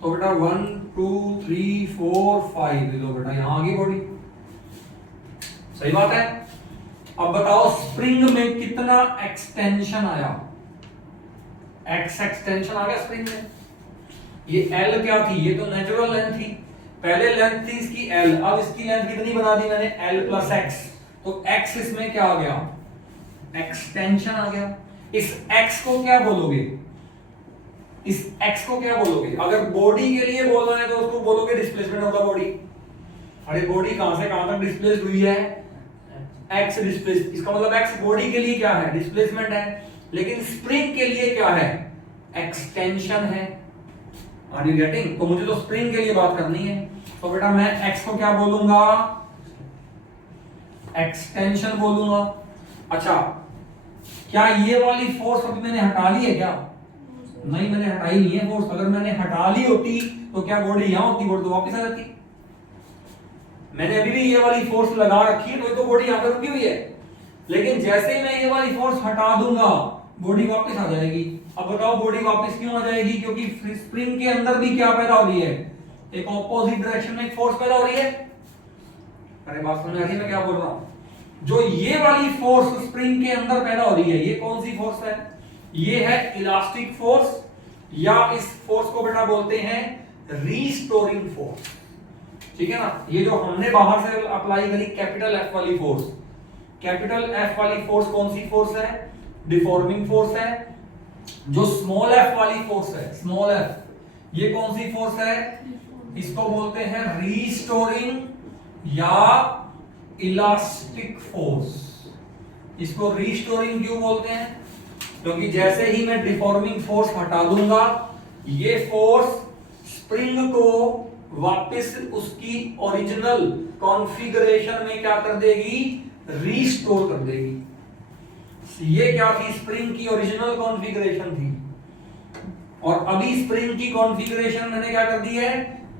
तो बेटा 1 2 3 4 5 लो बेटा यहां आ गई बॉडी। सही बात है। अब बताओ स्प्रिंग में कितना एक्सटेंशन आया, एक्स एक्सटेंशन आ गया स्प्रिंग में। ये L क्या थी, ये तो नेचुरल लेंथ थी, पहले लेंथ थी इसकी L, अब इसकी लेंथ कितनी बना दी मैंने, L प्लस x, तो x इसमें क्या आ गया, एक्सटेंशन आ गया। इस x को क्या बोलोगे, इस x को क्या बोलोगे, अगर बॉडी के लिए बोलना है तो उसको बोलोगे डिस्प्लेसमेंट ऑफ द बॉडी। अरे बॉडी कहां से कहां तक डिस्प्लेस हुई है, x डिस्प्लेस, इसका मतलब x बॉडी के लिए क्या है, डिस्प्लेसमेंट है, लेकिन स्प्रिंग के लिए क्या है, एक्सटेंशन है। Are you getting? तो मुझे तो स्प्रिंग के लिए बात करनी है, तो बेटा मैं x को क्या बोलूंगा, एक्सटेंशन बोलूंगा। अच्छा, क्या ये वाली फोर्स अभी मैंने हटा ली है क्या, नहीं मैंने हटाई नहीं है फोर्स। अगर मैंने हटा ली होती तो क्या बॉडी यहां होती, बॉडी तो वापस आ जाती। मैंने अभी भी ये वाली फोर्स लगा रखी है, तो ये तो बॉडी यहां पर रुकी हुई है, लेकिन जैसे ही मैं ये वाली फोर्स हटा दूंगा बॉडी वापस आ जाएगी। अब बताओ बॉडी वापस क्यों आ जाएगी, क्योंकि स्प्रिंग के अंदर भी क्या पैदा हो रही है, एक ऑपोजिट डायरेक्शन में एक फोर्स पैदा हो रही है। अरे बात समझ आ रही है मैं क्या बोल रहा हूं, जो ये वाली फोर्स स्प्रिंग के अंदर पैदा हो रही है ये कौन सी फोर्स है, ये है इलास्टिक फोर्स, या इस फोर्स को बेटा बोलते हैं रीस्टोरिंग फोर्स। ठीक है ना, ये जो हमने बाहर से अप्लाई करी कैपिटल F वाली फोर्स, कैपिटल F वाली फोर्स कौन सी फोर्स है, डिफॉर्मिंग फोर्स है। जो स्मॉल f वाली फोर्स है, स्मॉल f, ये कौन सी फोर्स है, इसको बोलते हैं रीस्टोरिंग या इलास्टिक फोर्स। इसको रीस्टोरिंग क्यों बोलते हैं, क्योंकि जैसे ही मैं डिफॉर्मिंग फोर्स हटा दूंगा ये फोर्स स्प्रिंग को वापस उसकी ओरिजिनल कॉन्फ़िगरेशन में क्या कर देगी, रीस्टोर कर देगी। ये क्या थी, स्प्रिंग की ओरिजिनल कॉन्फ़िगरेशन थी, और अभी स्प्रिंग की कॉन्फ़िगरेशन मैंने क्या कर दी है,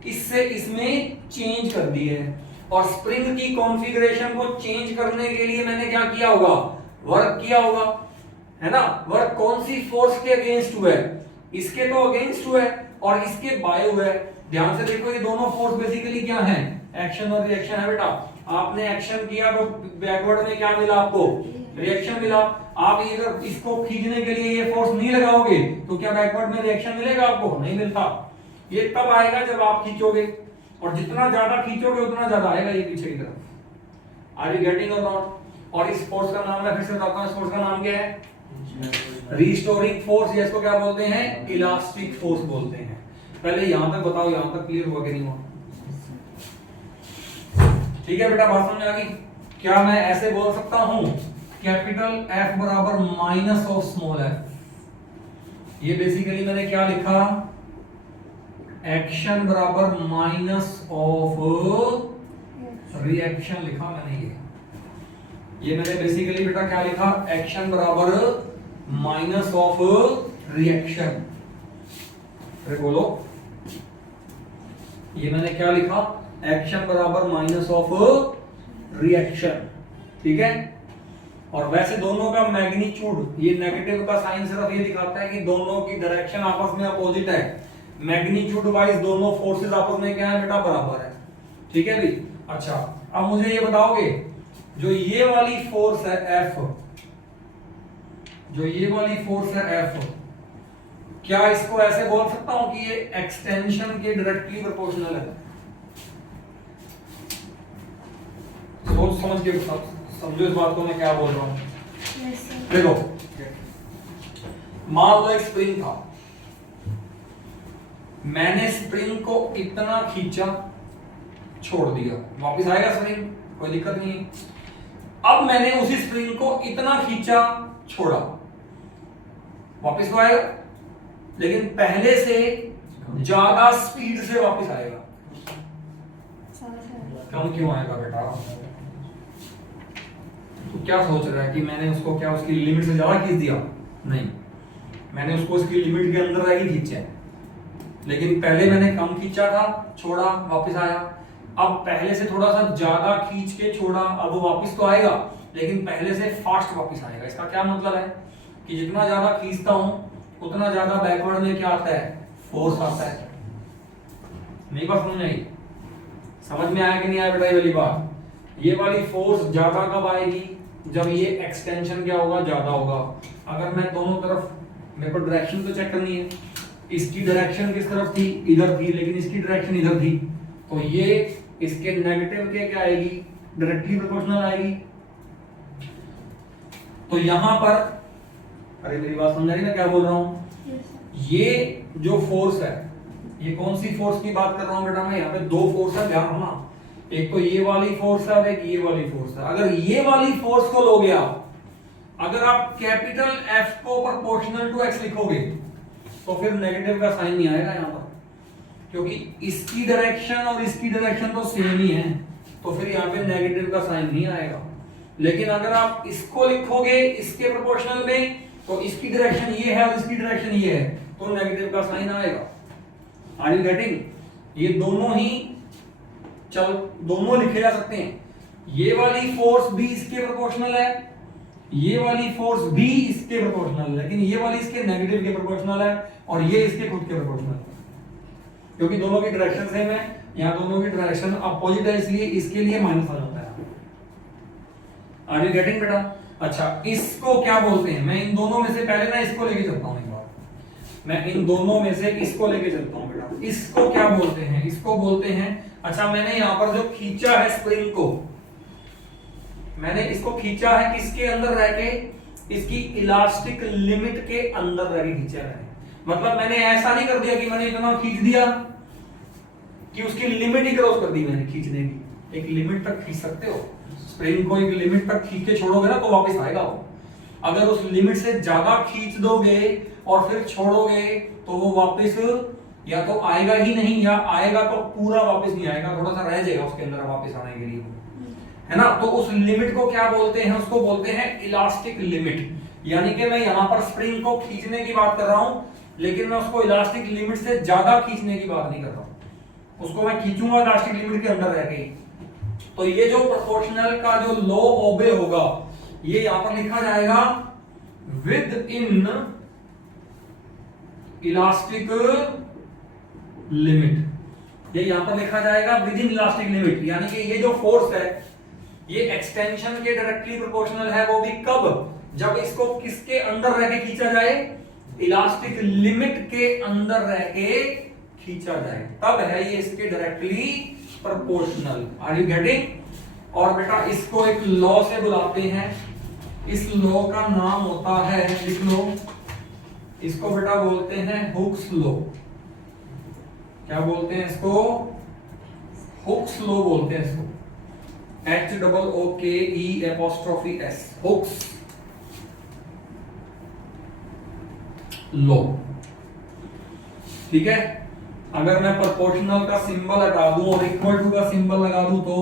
इससे इसमें चेंज कर दी है। और स्प्रिंग की कॉन्फ़िगरेशन को चेंज करने के लिए मैंने क्या किया होगा, वर्क किया होगा, है ना। वर्क कौन सी फोर्स के अगेंस्ट हुआ है, इसके तो अगेंस्ट हुआ है और इसके बाय हुआ है। ध्यान से देखो ये दोनों फोर्स बेसिकली क्या है, एक्शन और रिएक्शन है बेटा। आपने एक्शन किया तो बैकवर्ड में क्या मिला आपको, रिएक्शन मिला। आप अगर इसको खींचने के लिए ये फोर्स नहीं लगाओगे तो क्या बैकवर्ड में रिएक्शन मिलेगा आपको, नहीं मिलता। ये तब आएगा जब आप खींचोगे, और जितना ज्यादा खींचोगे उतना ज्यादा आएगा ये पीछे की तरफ। आर यू गेटिंग और नॉट। और इस फोर्स का नाम मैं फिर से बताता हूं, इस फोर्स का नाम क्या है, रिस्टोरिंग फोर्स, या इसको क्या बोलते हैं, इलास्टिक फोर्स बोलते हैं। पहले यहां तक बताओ, यहां तक क्लियर हुआ कि नहीं हुआ? ठीक है बेटा, बात समझ आ गई। क्या मैं ऐसे बोल सकता हूं, कैपिटल F बराबर माइनस ऑफ स्मॉल f। ये बेसिकली मैंने क्या लिखा, एक्शन बराबर माइनस ऑफ रिएक्शन लिखा मैंने। ये मैंने बेसिकली बेटा क्या लिखा, एक्शन बराबर माइनस ऑफ रिएक्शन। अरे बोलो, ये मैंने क्या लिखा, एक्शन बराबर माइनस ऑफ रिएक्शन, ठीक है। और वैसे दोनों का मैग्नीट्यूड, ये नेगेटिव का साइन सिर्फ ये दिखाता है कि दोनों की डायरेक्शन आपस में अपोजिट है। मैग्नीट्यूड वाइज दोनों फोर्सेस आपस में क्या है बेटा, बराबर है, ठीक है भी। अच्छा, अब मुझे ये बताओगे, जो ये वाली फोर्स है F, जो ये वाली फोर्स है F, क्या इसको ऐसे बोल सकता हूं कि ये एक्सटेंशन के डायरेक्टली प्रोपोर्शनल है? सोच समझ के समझो इस बात को मैं क्या बोल रहा हूं। Yes, sir. देखो, मान लो एक स्प्रिंग था, मैंने स्प्रिंग को इतना खींचा, छोड़ दिया, वापस आएगा स्प्रिंग, कोई दिक्कत नहीं है। अब मैंने उसी स्प्रिंग को इतना खींचा, छोड़ा, वापस तो आएगा, लेकिन पहले से ज्यादा स्पीड से वापस आएगा। कम क्यों आएगा बेटा? तो क्या सोच रहा है कि मैंने उसको क्या उसकी लिमिट से ज्यादा खींच दिया? नहीं, मैंने उसको उसकी लिमिट के अंदर रह ही खींचा है, लेकिन पहले मैंने कम खींचा था, छोड़ा, वापस आया। अब पहले से थोड़ा सा ज्यादा खींच के छोड़ा, अब वापस तो आएगा, लेकिन पहले से फास्ट वापस आएगा। इसका क्या मतलब है कि जितना ज्यादा खींचता हूं उतना ज्यादा बैकवर्ड में क्या आता है, फोर्स आता है। नहीं बात समझ आई? समझ में आया कि नहीं आया बेटा ये वाली बात? ये वाली फोर्स ज्यादा कब आएगी, जब ये एक्सटेंशन क्या होगा, ज्यादा होगा। अगर मैं दोनों तरफ, मेरे को डायरेक्शन तो चेक करनी है, इसकी डायरेक्शन किस तरफ थी, इधर थी, लेकिन इसकी डायरेक्शन इधर थी, तो ये इसके नेगेटिव के क्या आएगी, डायरेक्टली प्रोपोर्शनल आएगी। तो यहां पर, अरे मेरी बात समझ रही मैं क्या बोल रहा हूं? Yes, sir. ये जो फोर्स है, ये कौन सी फोर्स की बात कर रहा हूं बेटा मैं? यहाँ पे दो फोर्स है, ध्यान रखना। एक तो ये वाली फोर्स है और एक ये वाली फोर्स है। अगर ये वाली फोर्स को लोगे आप, अगर आप कैपिटल F को प्रोपोर्शनल टू x लिखोगे तो फिर नेगेटिव का साइन नहीं आएगा यहाँ पर, क्योंकि इसकी डायरेक्शन और इसकी डायरेक्शन तो सेम ही है, तो फिर यहाँ पे नेगेटिव का साइन नहीं आएगा। लेकिन अगर आप इसको लिखोगे इसके प्रोपोर्शनल में, तो इसकी डायरेक्शन ये है और इसकी डायरेक्शन ये है, तो नेगेटिव का साइन आएगा। Are you getting? ये दोनों ही दोनों लिखे जा सकते हैं। ये वाली फोर्स भी इसके प्रोपोर्शनल है, ये वाली फोर्स भी इसके प्रोपोर्शनल है, लेकिन ये वाली इसके नेगेटिव के प्रोपोर्शनल है और ये इसके खुद के प्रोपोर्शनल है, क्योंकि दोनों की डायरेक्शन सेम है। यहाँ दोनों की डायरेक्शन अपोजिट है, इसलिए इसके लिए माइनस आ जाता है। आर यू गेटिंग बेटा? अच्छा, इसको क्या बोलते हैं? मैं इन दोनों में से पहले ना इसको लेके चलता हूँ, एक बार मैं इन दोनों में से इसको लेके चलता हूँ बेटा। इसको क्या बोलते हैं? इसको बोलते हैं, अच्छा मैंने यहाँ पर जो खींचा है स्प्रिंग को, मैंने इसको खींचा है किसके अंदर रह के, इसकी इलास्टिक लिमिट के अंदर रह के खींचा है। मतलब मैंने ऐसा नहीं कर दिया कि मैंने इतना खींच दिया कि उसकी लिमिट ही क्रॉस कर दी मैंने खींचने की। एक लिमिट तक खींच सकते हो स्प्रिंग को, एक लिमिट तक खींच के छोड़ोगे ना तो वापस आएगा वो। अगर उस लिमिट से ज्यादा खींच दोगे और फिर छोड़ोगे तो वो वापस या तो आएगा ही नहीं, या आएगा तो पूरा वापस नहीं आएगा, थोड़ा सा रह जाएगा उसके अंदर वापस आने के लिए, है ना। तो उस लिमिट को क्या बोलते हैं? उसको बोलते हैं इलास्टिक लिमिट। यानी कि मैं यहाँ पर स्प्रिंग को खींचने की बात कर रहा हूं, लेकिन मैं उसको इलास्टिक लिमिट से ज्यादा खींचने की बात नहीं कर रहा हूं, उसको मैं खींचूंगा इलास्टिक लिमिट के अंदर रह के। तो ये जो प्रोपोर्शनल का जो लॉ ओबे होगा, ये यहां पर लिखा जाएगा विद इन इलास्टिक लिमिट। ये यहां पर लिखा जाएगा विद इन इलास्टिक लिमिट, यानी कि ये जो फोर्स है ये एक्सटेंशन के डायरेक्टली प्रोपोर्शनल है, वो भी कब, जब इसको किसके अंदर रह के खींचा जाए, इलास्टिक लिमिट के अंदर रह के खींचा जाए, तब है ये इसके directly proportional. Are you getting? और बेटा इसको एक लॉ से बुलाते हैं, इस लॉ का नाम होता है, लिख लो, इसको बेटा बोलते हैं हुक्स लॉ। क्या बोलते हैं इसको? हुक्स लॉ बोलते हैं इसको, HOOKES, हुक्स लॉ। ठीक है, अगर मैं प्रोपोर्शनल का सिंबल हटा दूं और इक्वल टू का सिंबल लगा दूं तो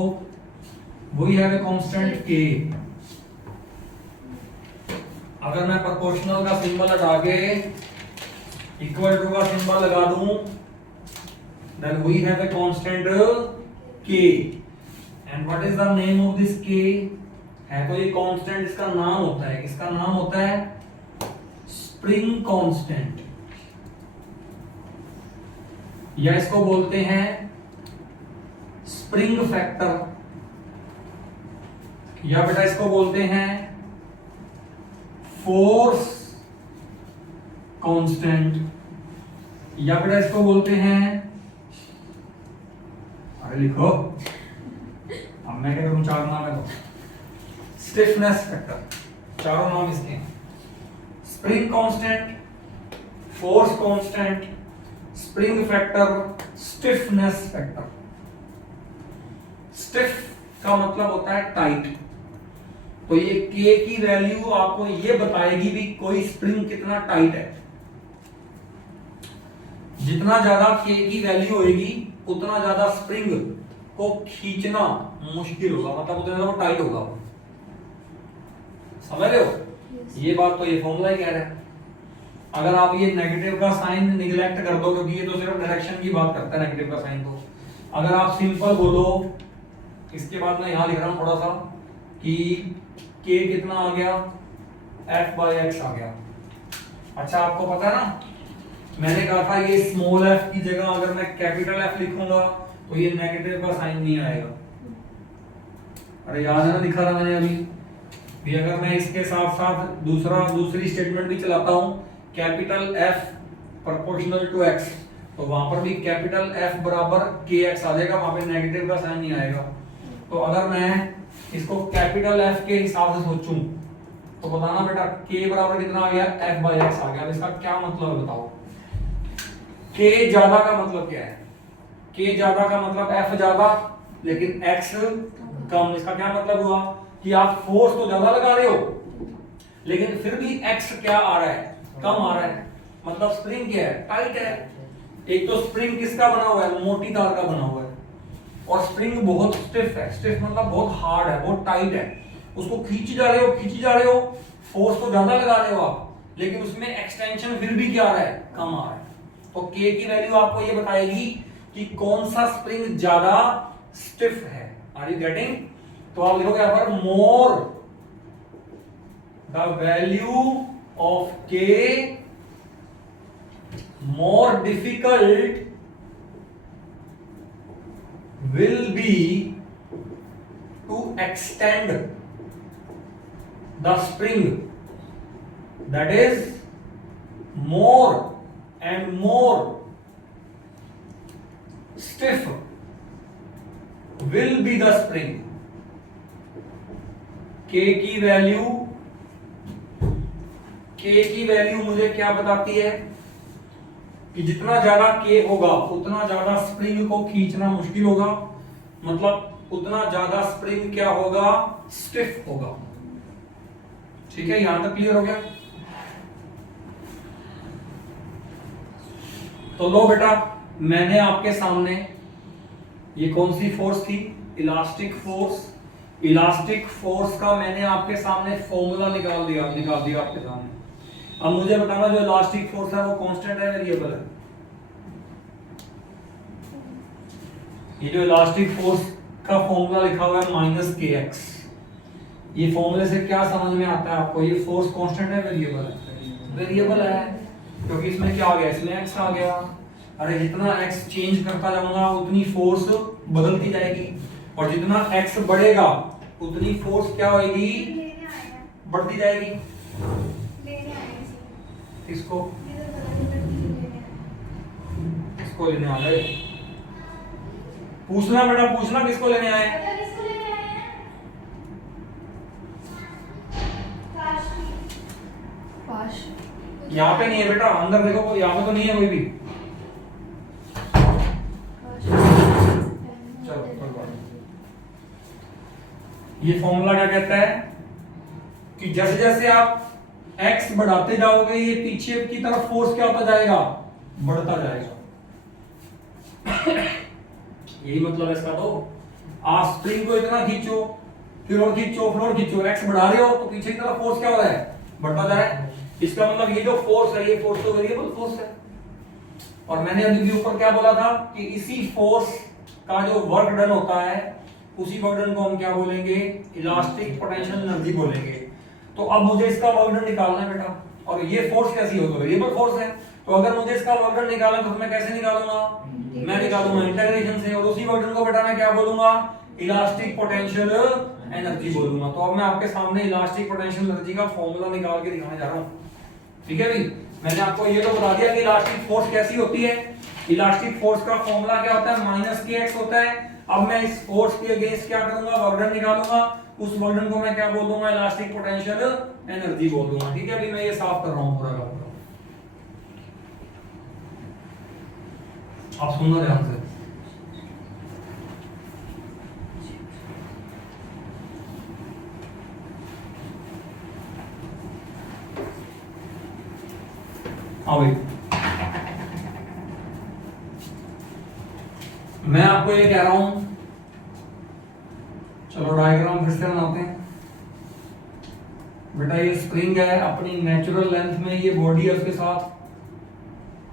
वही है कांस्टेंट K। अगर मैं प्रोपोर्शनल का सिंबल हटा के इक्वल टू का सिंबल लगा दूं then we have a constant K and what is the name of this K? है कोई कांस्टेंट, इसका नाम होता है, इसका नाम होता है स्प्रिंग कांस्टेंट, या इसको बोलते हैं स्प्रिंग फैक्टर, या बेटा इसको बोलते हैं फोर्स कांस्टेंट, या बेटा इसको बोलते हैं, अरे लिखो, अब मैं क्या करूं, चार नाम है तो स्टिफनेस फैक्टर, चारों नाम इसके, spring constant, force constant, spring factor, stiffness factor. Stiff का मतलब होता है टाइट, तो ये K की वैल्यू आपको ये बताएगी भी कोई स्प्रिंग कितना टाइट है। जितना ज्यादा K की वैल्यू होगी उतना ज्यादा स्प्रिंग को खींचना मुश्किल होगा, मतलब उतना ज्यादा टाइट होगा। समझ रहे हो? ये बात तो ये फॉर्मूला ही कह रहा है। अगर आप ये नेगेटिव का साइन निगलेक्ट कर दो, क्योंकि ये तो सिर्फ डायरेक्शन की बात करता है नेगेटिव का साइन, तो अगर आप सिंपल बोलो, इसके बाद मैं यहां लिख रहा हूं थोड़ा सा कि K कितना आ गया, F/x आ गया। अच्छा आपको पता है ना, मैंने कहा था ये स्मॉल f की जगह अगर मैं कैपिटल F लिखूंगा तो ये नेगेटिव का साइन नहीं आएगा। अरे याद है ना, लिखा था मैंने अभी भी। अगर मैं इसके साथ साथ दूसरी स्टेटमेंट भी चलाता हूं, capital F proportional to x, तो वहां पर भी कैपिटल F बराबर kx आ जाएगा, वहां पे नेगेटिव का साइन नहीं आएगा। तो अगर मैं इसको कैपिटल F के हिसाब से सोचूं तो बताना बेटा K बराबर कितना आ गया, F/x आ गया। इसका क्या मतलब है बताओ? K ज्यादा का मतलब क्या है? K ज्यादा का मतलब F ज्यादा लेकिन X कम। इसका क्या मतलब हुआ कि आप फोर्स तो ज्यादा लगा रहे हो लेकिन फिर भी X क्या आ रहा है, कम आ रहा है। मतलब स्प्रिंग क्या है, टाइट है। एक तो स्प्रिंग किसका बना हुआ है, मोटी तार का बना हुआ है, और स्प्रिंग बहुत स्टिफ है। स्टिफ मतलब बहुत हार्ड है, बहुत टाइट है। उसको खींच जा रहे हो, फोर्स तो ज्यादा लगा रहे हो आप, लेकिन उसमें एक्सटेंशन फिर भी क्या आ रहा है, कम आ रहा है। तो K की वैल्यू आपको ये बताएगी कि कौन सा स्प्रिंग ज्यादा स्टिफ है। Are you getting? तो आप लिखोगे यहां पर more the value of K more difficult will be to extend the spring, that is more and more stiff will be the spring। K की वैल्यू मुझे क्या बताती है कि जितना ज्यादा K होगा उतना ज्यादा स्प्रिंग को खींचना मुश्किल होगा, मतलब उतना ज्यादा स्प्रिंग क्या होगा, स्टिफ होगा। ठीक है, यहां तक क्लियर हो गया? तो लो बेटा, मैंने आपके सामने ये कौन सी फोर्स थी, इलास्टिक फोर्स। इलास्टिक फोर्स का मैंने आपके सामने फॉर्मूला निकाल दिया आपके सामने। अब मुझे बताना जो इलास्टिक फोर्स है वो कांस्टेंट है, वेरिएबल है? ये जो इलास्टिक फोर्स का फॉर्मूला लिखा हुआ है -kx, ये फॉर्मूले से क्या समझ में आता है आपको? ये फोर्स कांस्टेंट है वेरिएबल है? वेरिएबल है, क्योंकि इसमें क्या आ गया, इसमें x आ गया। अरे जितना x चेंज करता जाऊंगा उतनी फोर्स बदलती जाएगी, और जितना x बढ़ेगा उतनी फोर्स क्या होगी, लेने आया, बढ़ती जाएगी। लेने आया इसे। इसको इधर पता नहीं लगा किसे लेने आया। किसको लेने आ गए? पूछना बेटा, पूछना किसको लेने आए। पता किसको लेने आए हैं? पाश। यहाँ पे नहीं है बेटा, अंदर देखो, यहाँ पे तो नहीं है कोई भी। चलो कोई बात नहीं। ये फॉर्मूला क्या कहता है कि जैसे जैसे आप x बढ़ाते जाओगे ये पीछे की तरफ फोर्स क्या होता जाएगा, बढ़ता जाएगा। यही मतलब है इसका। तो आप स्प्रिंग को इतना खींचो, फिर और खींचो, फिर और खींचो, x बढ़ा रहे हो तो पीछे की तरफ फोर्स क्या हो रहा है, बढ़ता जा रहा है। इसका मतलब ये जो फोर्स है, ये फोर्स तो वेरिएबल फोर्स है। और मैंने अभी भी ऊपर क्या बोला था कि इसी फोर्स का जो वर्क डन होता है, उसी वर्क डन को हम क्या बोलेंगे, इलास्टिक पोटेंशियल एनर्जी बोलेंगे। तो अब मुझे इसका वर्क डन निकालना है बेटा, और ये फोर्स कैसी हो, तो वेरिएबल फोर्स है। तो अगर मुझे इसका वर्क डन निकालना है तो मैं कैसे निकालूंगा, मैं निकालूंगा इंटीग्रेशन से, और उसी वर्क डन को बेटा मैं क्या बोलूंगा, इलास्टिक पोटेंशियल एनर्जी बोलूंगा। तो अब मैं आपके सामने इलास्टिक पोटेंशियल एनर्जी का फॉर्मूला निकाल के दिखाने जा रहा हूं। ठीक है भाई, मैंने आपको ये तो बता दिया कि इलास्टिक फोर्स कैसी होती है। इलास्टिक फोर्स का फॉर्मूला क्या होता है, माइनस के एक्स होता है। अब मैं इस फोर्स के अगेंस्ट क्या करूंगा, वर्क डन निकालूंगा, उस वर्क डन को मैं क्या बोल दूंगा, इलास्टिक पोटेंशियल एनर्जी बोल दूंगा। ठीक है, अभी मैं ये साफ कर रहा हूं पूरा का पूरा, आप सुनना ध्यान से। हाँ भाई, मैं आपको ये कह रहा हूं, चलो डायग्राम फिर से बनाते हैं। बेटा ये स्प्रिंग है, अपनी नेचुरल लेंथ में ये बॉडी है, उसके साथ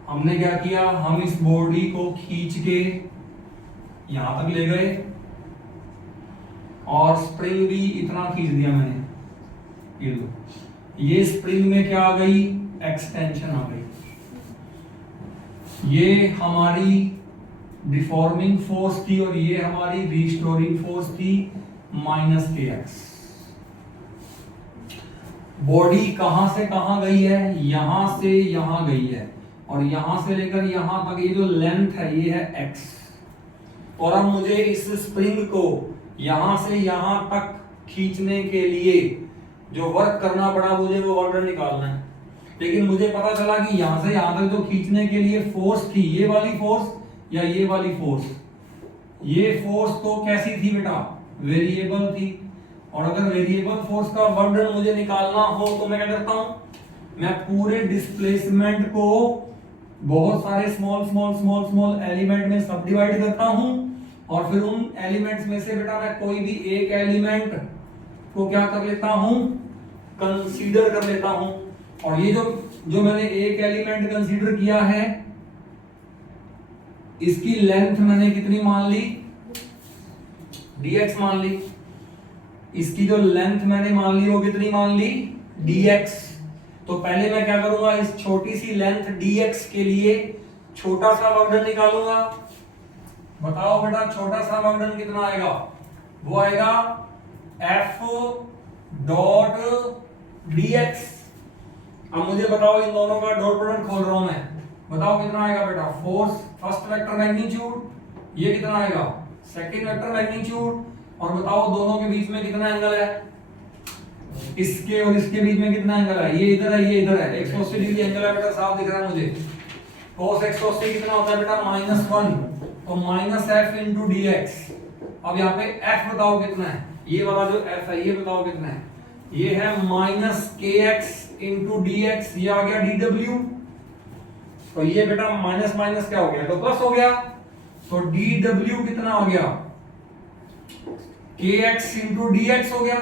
हमने क्या किया, हम इस बॉडी को खींच के यहां तक ले गए, और स्प्रिंग भी इतना खींच दिया मैंने। ये लो, ये स्प्रिंग में क्या आ गई, एक्सटेंशन आ गई। ये हमारी डिफॉर्मिंग फोर्स थी और ये हमारी रिस्टोरिंग फोर्स थी, माइनस के एक्स। बॉडी कहां से कहां गई है, यहां से यहां गई है, और यहां से लेकर यहां तक ये जो लेंथ है ये है एक्स। और अब मुझे इस स्प्रिंग को यहां से यहां तक खींचने के लिए जो वर्क करना पड़ा, मुझे वो वर्क निकालना है। लेकिन मुझे पता चला कि यहां से यहां तक जो खींचने के लिए फोर्स थी, ये वाली फोर्स या ये वाली फोर्स, ये फोर्स तो कैसी थी बेटा, वेरिएबल थी। और अगर वेरिएबल फोर्स का वर्क डन मुझे निकालना हो तो मैं क्या करता हूं, मैं पूरे डिस्प्लेसमेंट को बहुत सारे small small small small element में सब डिवाइड करता हूं, और फिर उन एलिमेंट्स में से बेटा मैं कोई भी एक एलिमेंट को क्या कर लेता हूं, कंसीडर कर लेता हूं। और ये जो मैंने एक एलिमेंट कंसीडर किया है, इसकी लेंथ मैंने कितनी मान ली, dx मान ली। इसकी जो लेंथ मैंने मान ली वो कितनी मान ली, dx। तो पहले मैं क्या करूंगा, इस छोटी सी लेंथ dx के लिए छोटा सा वर्क डन निकालूंगा। बताओ बेटा छोटा सा वर्क डन कितना आएगा, वो आएगा f डॉट dx। अब मुझे बताओ, इन दोनों का डॉट प्रोडक्ट खोल रहा हूं मैं, बताओ कितना आएगा बेटा, फोर्स फर्स्ट वेक्टर मैग्नीट्यूड, ये कितना आएगा, सेकंड वेक्टर मैग्नीट्यूड, और बताओ दोनों के बीच में कितना एंगल है, इसके और इसके बीच में कितना एंगल है, ये इधर है ये इधर है, 180 डिग्री एंगल है बेटा, साफ दिख रहा है मुझे। cos 180 कितना होता है बेटा, -1, तो -f into dx। अब यहाँ पे f बताओ कितना है, ये वाला जो f है ये बताओ कितना है, ये है -kx into dx, ये आ गया dw। तो ये बेटा माइनस माइनस क्या हो गया, तो प्लस हो गया। तो dw कितना हो गया, kx into dx हो गया।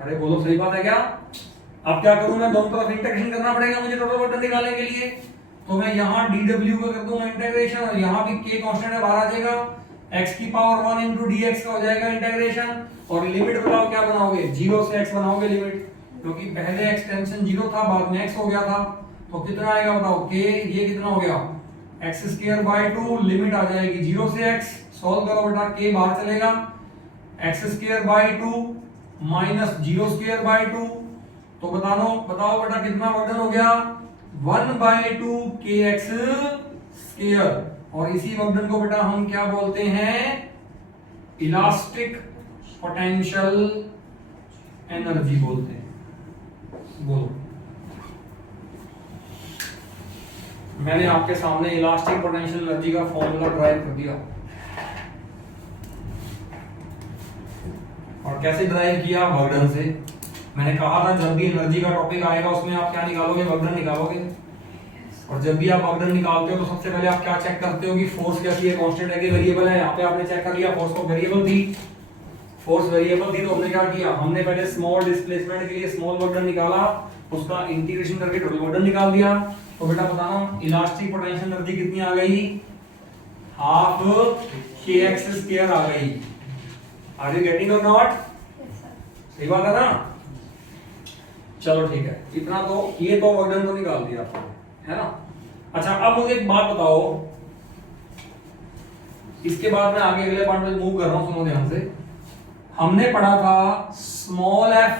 अरे बोलो सही बात है क्या। अब क्या करूं मैं, दोनों तरफ इंटीग्रेशन करना पड़ेगा मुझे टोटल वर्क निकालने के लिए। तो मैं यहां dw को कर दूंगा इंटीग्रेशन, और यहां भी k कांस्टेंट है बाहर आ जाएगा, x की पावर 1 इंटू डी एक्स हो जाएगा इंटीग्रेशन, और लिमिट बताओ क्या बनाओगे, 0 से x बनाओगे लिमिट, क्योंकि पहले एक्सटेंशन 0 था बाद में x हो गया था, तो कितना आएगा बताओ, k ये कितना हो गया x स्क्वायर बाय 2, लिमिट आ जाएगी 0 से x, सॉल्व करो बेटा, k बाहर चलेगा, x square by 2 minus 0 square by 2, तो बताओ बेटा कितना वर्डन हो गया 1/2 kx स्क्वायर, और इसी वर्डन को बेटा हम क्या बोलते हैं, इलास्टिक पोटेंशियल एनर्जी बोलते हैं। बोलो, मैंने आपके सामने इलास्टिक पोटेंशियल एनर्जी का फॉर्मूला ड्राइव कर दिया, और कैसे ड्राइव किया, वर्डन से। मैंने कहा था जब भी एनर्जी का टॉपिक आएगा उसमें आप क्या निकालोगे, वर्डन निकालोगे, और जब भी आप वर्डन निकालते हो तो सबसे पहले आप क्या चेक करते हो कि फोर्स कैसी है, कांस्टेंट है कि वेरिएबल है। यहाँ पे आपने चेक कर लिया फोर्स को वेरिएबल थी, फोर्स वेरिएबल थी, तो हमने क्या किया, हमने पहले स्मॉल डिस्प्लेसमेंट के लिए स्मॉल वर्डन निकाला, उसका इंटीग्रेशन करके टोटल वर्डन निकाल दिया। तो बेटा बताना इलास्टिक पोटेंशियल एनर्जी कितनी आ गई, हाफ kx स्क्वायर आ गई। आर यू गेटिंग और नॉट, Yes, sir. सही बात है ना, चलो ठीक है, इतना तो ये तो वर्डन तो निकाल दिया आपने, है ना। अच्छा अब मुझे एक बात बताओ, इसके बाद मैं आगे अगले पार्ट में मूव कर रहा हूं, सुनो ध्यान से। हमने पढ़ा था स्मॉल f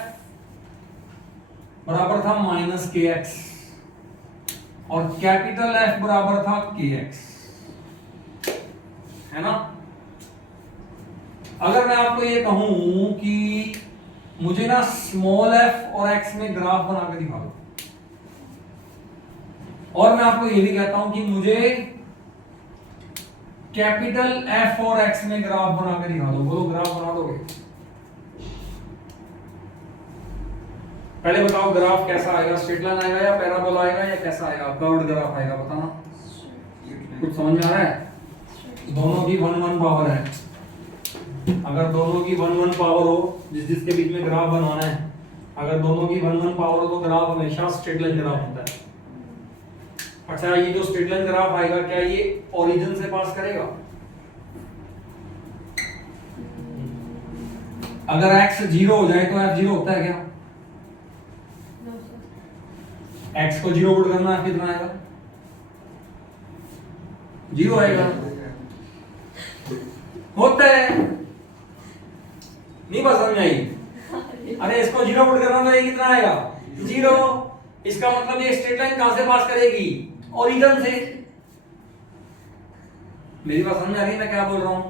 बराबर था माइनस kx और कैपिटल F बराबर था kx, है ना। अगर मैं आपको ये कहूं कि मुझे ना स्मॉल f और x में ग्राफ बना के दिखा दो, और मैं आपको ये भी कहता हूं कि मुझे कैपिटल F और X में ग्राफ बना के दिखा दो, बोलो ग्राफ बना दोगे। पहले बताओ ग्राफ कैसा आएगा, स्ट्रेट लाइन आएगा या पैराबोला आएगा या कैसा आएगा, कर्व्ड ग्राफ आएगा, बताना। कुछ समझ में आ रहा है, दोनों की 1 पावर है, अगर दोनों की 1 पावर हो, जिसके बीच में ग्राफ बनाना है, अगर दोनों की 1 पावर हो तो ग्राफ हमेशा स्ट्रेट लाइन ग्राफ होता है। अच्छा ये जो स्ट्रेट लाइन ग्राफ आएगा क्या ये ओरिजिन से पास करेगा, अगर x 0 हो जाए तो f 0 होता है क्या, No, sir. x को 0 पुट करना f कितना आएगा, 0 आएगा, होता है, नहीं बात समझ आई, अरे इसको 0 पुट करना तो ये कितना आएगा 0, इसका मतलब ये स्ट्रेट लाइन कहां से पास करेगी, ओरिजिन से। मेरी बात समझ आ रही है मैं क्या बोल रहा हूं।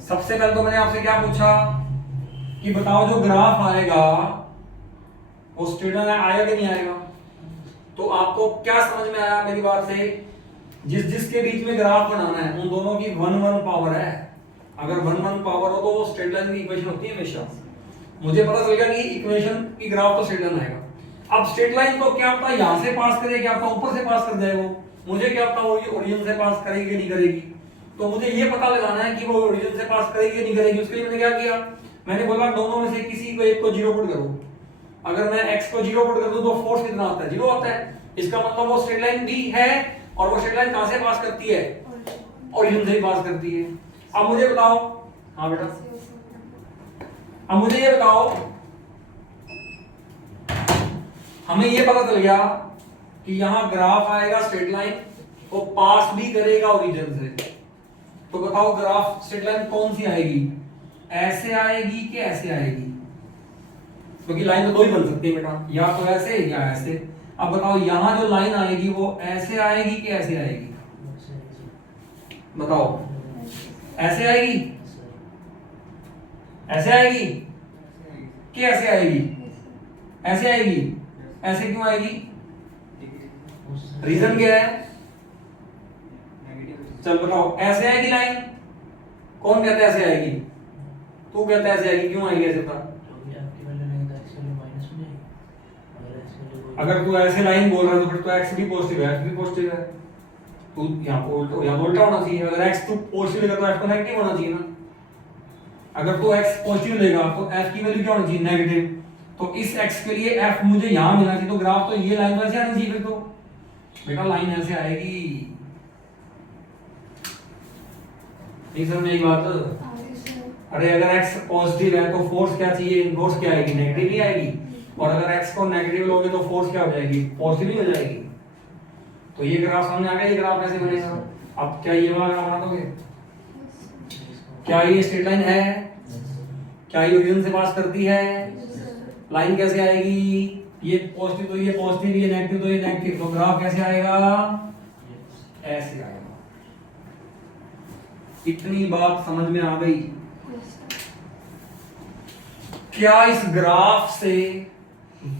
सबसे पहले तो मैंने आपसे क्या पूछा कि बताओ जो ग्राफ आएगा वो स्ट्रेट लाइन आएगा कि नहीं आएगा, तो आपको क्या समझ में आया मेरी बात से, जिसके बीच में ग्राफ बनाना है उन दोनों की 1 पावर है, अगर 1 पावर हो तो वो स्ट्रेट लाइन की इक्वेशन होती है हमेशा। मुझे पता चल गया कि इक्वेशन की ग्राफ तो स्ट्रेट लाइन आएगा। अब स्ट्रेट लाइन तो क्या पता यहां से पास करे, क्या पता ऊपर से पास कर जाए, वो मुझे क्या पता वो ओरिजिन से पास करेगी नहीं करेगी, तो मुझे ये पता लगाना है कि वो ओरिजिन से पास करेगी नहीं करेगी। उसके लिए मैंने क्या किया, मैंने बोला दोनों में से किसी को एक को 0 पुट करो, अगर मैं x को 0 पुट कर दूं तो फोर्स कितना आता है, 0 आता है, इसका मतलब वो स्ट्रेट लाइन भी है, और वो स्ट्रेट लाइन कहां से पास करती है, ओरिजिन से ही पास करती है। अब मुझे बताओ, हाँ बेटा, अब मुझे ये बताओ, हमें ये पता चल गया कि यहां ग्राफ आएगा स्ट्रेट लाइन, वो पास भी करेगा ओरिजिन से, तो बताओ ग्राफ स्ट्रेट लाइन कौन सी आएगी, ऐसे आएगी कि ऐसे आएगी, क्योंकि लाइन तो दो ही बन सकती है बेटा, या तो ऐसे या ऐसे। अब बताओ यहां जो लाइन आएगी वो ऐसे आएगी कि ऐसे आएगी, बताओ, ऐसे आएगी, ऐसे आएगी कि ऐसे आएगी, ऐसे आएगी, ऐसे क्यों आएगी, रीजन क्या है, चल बताओ, ऐसे आएगी लाइन, कौन कहता है ऐसे आएगी, तू कहता है ऐसे आएगी, क्यों आएगी ऐसे था, अगर तू ऐसे लाइन बोल रहा है तो फिर तो x भी पॉजिटिव है, f भी पॉजिटिव है, तू यहाँ तो उल्टा होना चाहिए, अगर x तू पॉजिटिव लेगा तो f को नेगेटिव होना चाहिए ना, अगर तू x पॉजिटिव लेगा तो f की वैल्यू क्या होनी चाहिए, नेगेटिव, तो इस x के लिए f मुझे यहाँ मिलना चाहिए, तो ग्राफ तो ये लाइन वैसे आनी चाहिए, फिर तो बेटा लाइन ऐसे आएगी, नहीं समझ में आई बात? आगे सर। अरे अगर x पॉजिटिव है तो फोर्स क्या चाहिए? फोर्स क्या आएगी? नेगेटिव ही आएगी। और अगर x को नेगेटिव लोगे तो फोर्स क्या हो जाएगी? पॉजिटिव ही हो जाएगी। तो ये ग्राफ सामने आ गया। ये ग्राफ कैसे बनेगा? अब क्या ये वाला ग्राफ बना दोगे? क्या ये स्ट्रेट लाइन है? क्या ये ओरिजिन से पास करती है? लाइन कैसे आएगी? ये पॉजिटिव तो ये पॉजिटिव, ये नेगेटिव तो ये नेगेटिव, तो ग्राफ कैसे आएगा? ऐसे आएगा। इतनी बात समझ में आ गई? क्या इस ग्राफ से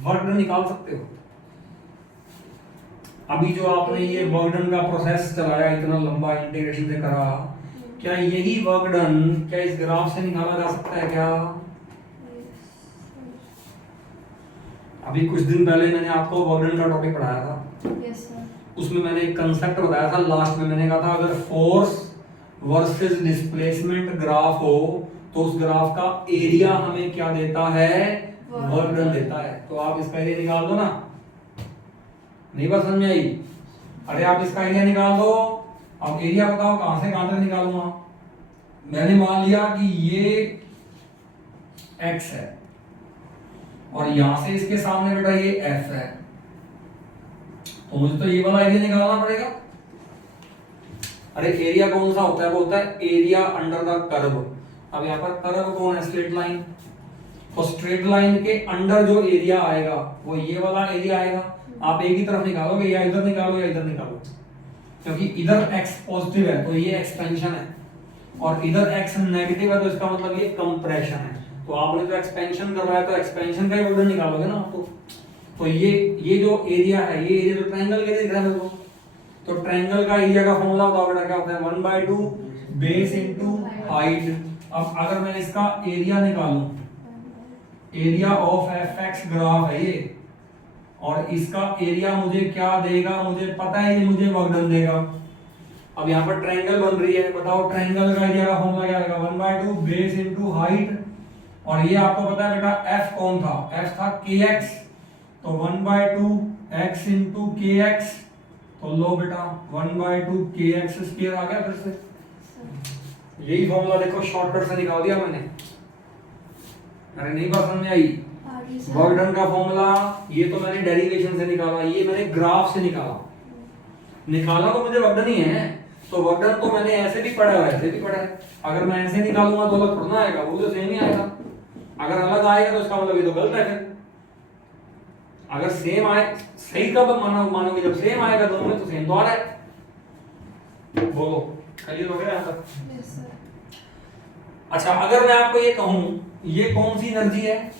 वर्क डन निकाल सकते हो? अभी जो आपने ये वर्क डन का प्रोसेस चलाया, इतना लंबा इंटीग्रेशन से करा, क्या यही वर्क डन क्या इस ग्राफ से निकाला जा सकता है क्या? अभी कुछ दिन पहले मैंने आपको वर्क डन का टॉपिक पढ़ाया था। Yes sir. उसमें मैंने एक कंसेप्ट बताया था। लास्ट में मैंने कहा था अगर फोर्स वर्सेस डिस्प्लेसमेंट ग्राफ हो तो उस ग्राफ का एरिया हमें क्या देता है? वर्क डन देता है। तो आप इसका एरिया निकाल दो ना। नहीं बात समझ में आई? अरे आप इसका एरिया निकाल दो। अब एरिया बताओ कहां से कहां तक निकालूंगा? मैंने मान लिया कि ये x है और यहां से इसके सामने बेटा ये f है, तो मुझे तो ये वाला एरिया निकालना पड़ेगा। अरे एरिया कौन सा होता है? वो होता है एरिया अंडर द कर्व। अब यहाँ पर कर्व कौन है? Straight line. तो स्ट्रेट लाइन के अंडर जो एरिया आएगा वो ये वाला एरिया आएगा। आप एक ही तरफ निकालोगे, या इधर निकालो या इधर निकालो, क्योंकि इधर x पॉजिटिव है तो ये एक्सपेंशन है और इधर x नेगेटिव है तो इसका मतलब ये कंप्रेशन है। तो आपने जो एक्सपेंशन करवाया तो एक्सपेंशन का ही वर्क डन निकालोगे ना आपको। तो ये जो एरिया है, ये एरिया जो ट्रायंगल के लिए दिख रहा है मेरे को, तो ट्रायंगल का एरिया का फॉर्मूला बताओ बेटा क्या होता है? 1/2 बेस इनटू हाइट। अब अगर मैं इसका एरिया निकालूं, एरिया ऑफ fx ग्राफ है ये, और इसका एरिया मुझे क्या देगा? मुझे पता है ये मुझे वर्क डन देगा। अब यहाँ पर ट्रायंगल बन रही है, बताओ ट्रायंगल का एरिया का फॉर्मूला क्या आएगा? 1/2 बेस इनटू हाइट। और ये आपको पता है बेटा f कौन था? f था kx, तो 1/2 x इनटू kx। तो लो बेटा 1/2 kx स्क्वायर आ गया फिर से। यही फॉर्मूला देखो शॉर्टकट से निकाल दिया मैंने। अरे नहीं बात समझ में आई? आगे सर। वर्क डन का फॉर्मूला ये तो मैंने डेरिवेशन से निकाला, ये मैंने ग्राफ से निकाला तो मुझे वर्क डन ही है। तो वर्क डन तो मैंने ऐसे भी पढ़ा है, ऐसे भी पढ़ा है। अगर मैं ऐसे निकालूंगा तो अलग थोड़ा आएगा, वो तो सेम ही आएगा। अगर अलग आएगा तो इसका मतलब ये तो गलत है। फिर अगर सेम आए, सही कब मानोगे? जब सेम आएगा दोनों में, तो सेम तो आ रहा है। बोलो क्लियर हो गया यहाँ तक? Yes sir. अच्छा, अगर मैं आपको ये कहूं ये कौन सी एनर्जी है?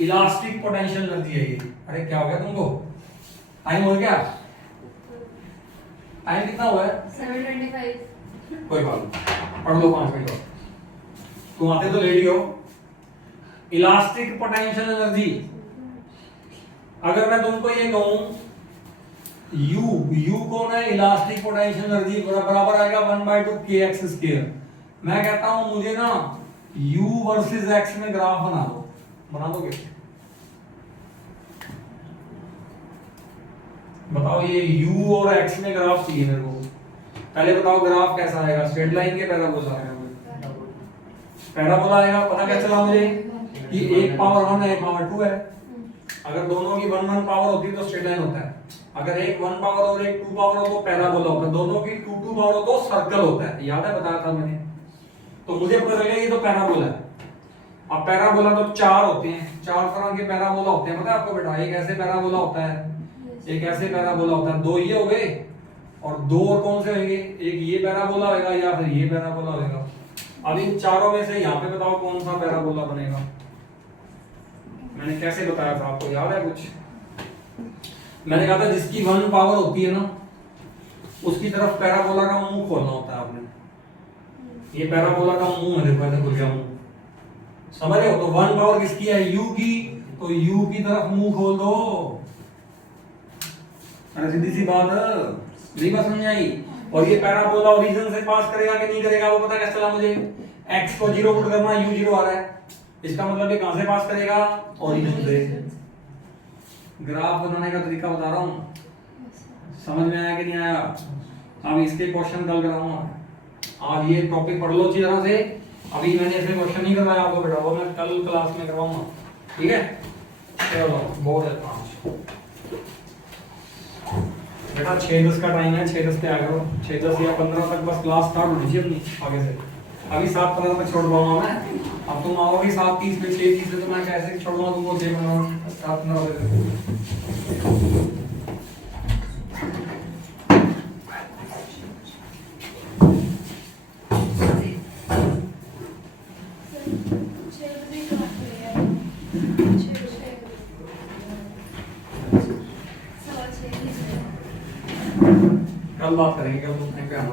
इलास्टिक पोटेंशियल एनर्जी है ये। अरे क्या हो गया तुमको? टाइम हो गया? टाइम कितना हुआ है? 7:25। कोई बात नहीं, पढ़ लो 5 मिनट और। तुम आते तो लेडी हो। इलास्टिक पोटेंशियल एनर्जी, अगर मैं तुमको ये कहूं U कौन है? इलास्टिक पोटेंशियल एनर्जी बराबर आएगा 1/2 kx स्क्वायर। मैं कहता हूं मुझे ना U वर्सेस x में ग्राफ बना दो। बना दोगे? बताओ ये U और x में ग्राफ चाहिए मेरे को। पहले बताओ ग्राफ कैसा आएगा? स्ट्रेट लाइन के पैराबोला आएगा? पैराबोला आएगा। पता क्या चला मुझे कि एक पावर 1 है, एक पावर 2 है। अगर दोनों की 1 पावर होती है तो स्ट्रेट लाइन होता है। अगर एक 1 पावर और एक 2 पावर हो तो पैराबोला होता है। दोनों की 2 पावर हो तो सर्कल होता है। याद है? बताया था मैंने। तो मुझे पता चला ये तो पैराबोला है। अब पैराबोला तो 4 होते हैं, 4 तरह के पैराबोला होते हैं। पता है आपको बेटा? एक ऐसे पैराबोला होता है, एक ऐसे पैराबोला होता है। 2 ये हो गए और 2 और कौन से होंगे? एक ये पैराबोला होगा या फिर ये पैराबोला होगा। अब इन चारों में से यहाँ पे बताओ कौन सा पैराबोला बनेगा? मैंने कैसे बताया था आपको, याद है कुछ? मैंने कहा था जिसकी 1 पावर होती है ना उसकी तरफ पैराबोला का मुंह खोलना होता है आपने। ये पैराबोला का मुंह है, देखो ऐसे खुल गया मुंह। समझ रहे हो? तो 1 पावर किसकी है? U की। तो U की तरफ मुंह खोल दो। अरे सीधी सी बात है, नहीं बात समझ आई? और ये पैराबोला ओरिजिन से पास करेगा कि नहीं करेगा वो पता कैसे चला मुझे? x को 0 पुट करना, U 0 आ रहा है, इसका मतलब ये कहां से पास करेगा? ओरिजिन से। ग्राफ बनाने का तरीका बता रहा हूं, समझ में आया कि नहीं आया? अब इसके क्वेश्चन कल कराऊंगा। आज ये टॉपिक पढ़ लो अच्छी तरह से। अभी मैंने ऐसे क्वेश्चन नहीं करवाया आपको बेटा, वो मैं कल क्लास में करवाऊंगा, ठीक है। चलो बहुत है 5 बेटा, 6:10 का टाइम है, 6:10 पे आ करो, 6:10 या 15 तक बस क्लास स्टार्ट होनी चाहिए अपनी आगे से। अभी 7:15 तक छोड़ पाऊंगा मैं, अब तुम आओगे 7:30 में, 6:30 में, तो मैं कैसे छोड़ूंगा तुमको 7:15 बजे। कल बात करेंगे, कल तुम टाइम पे आना।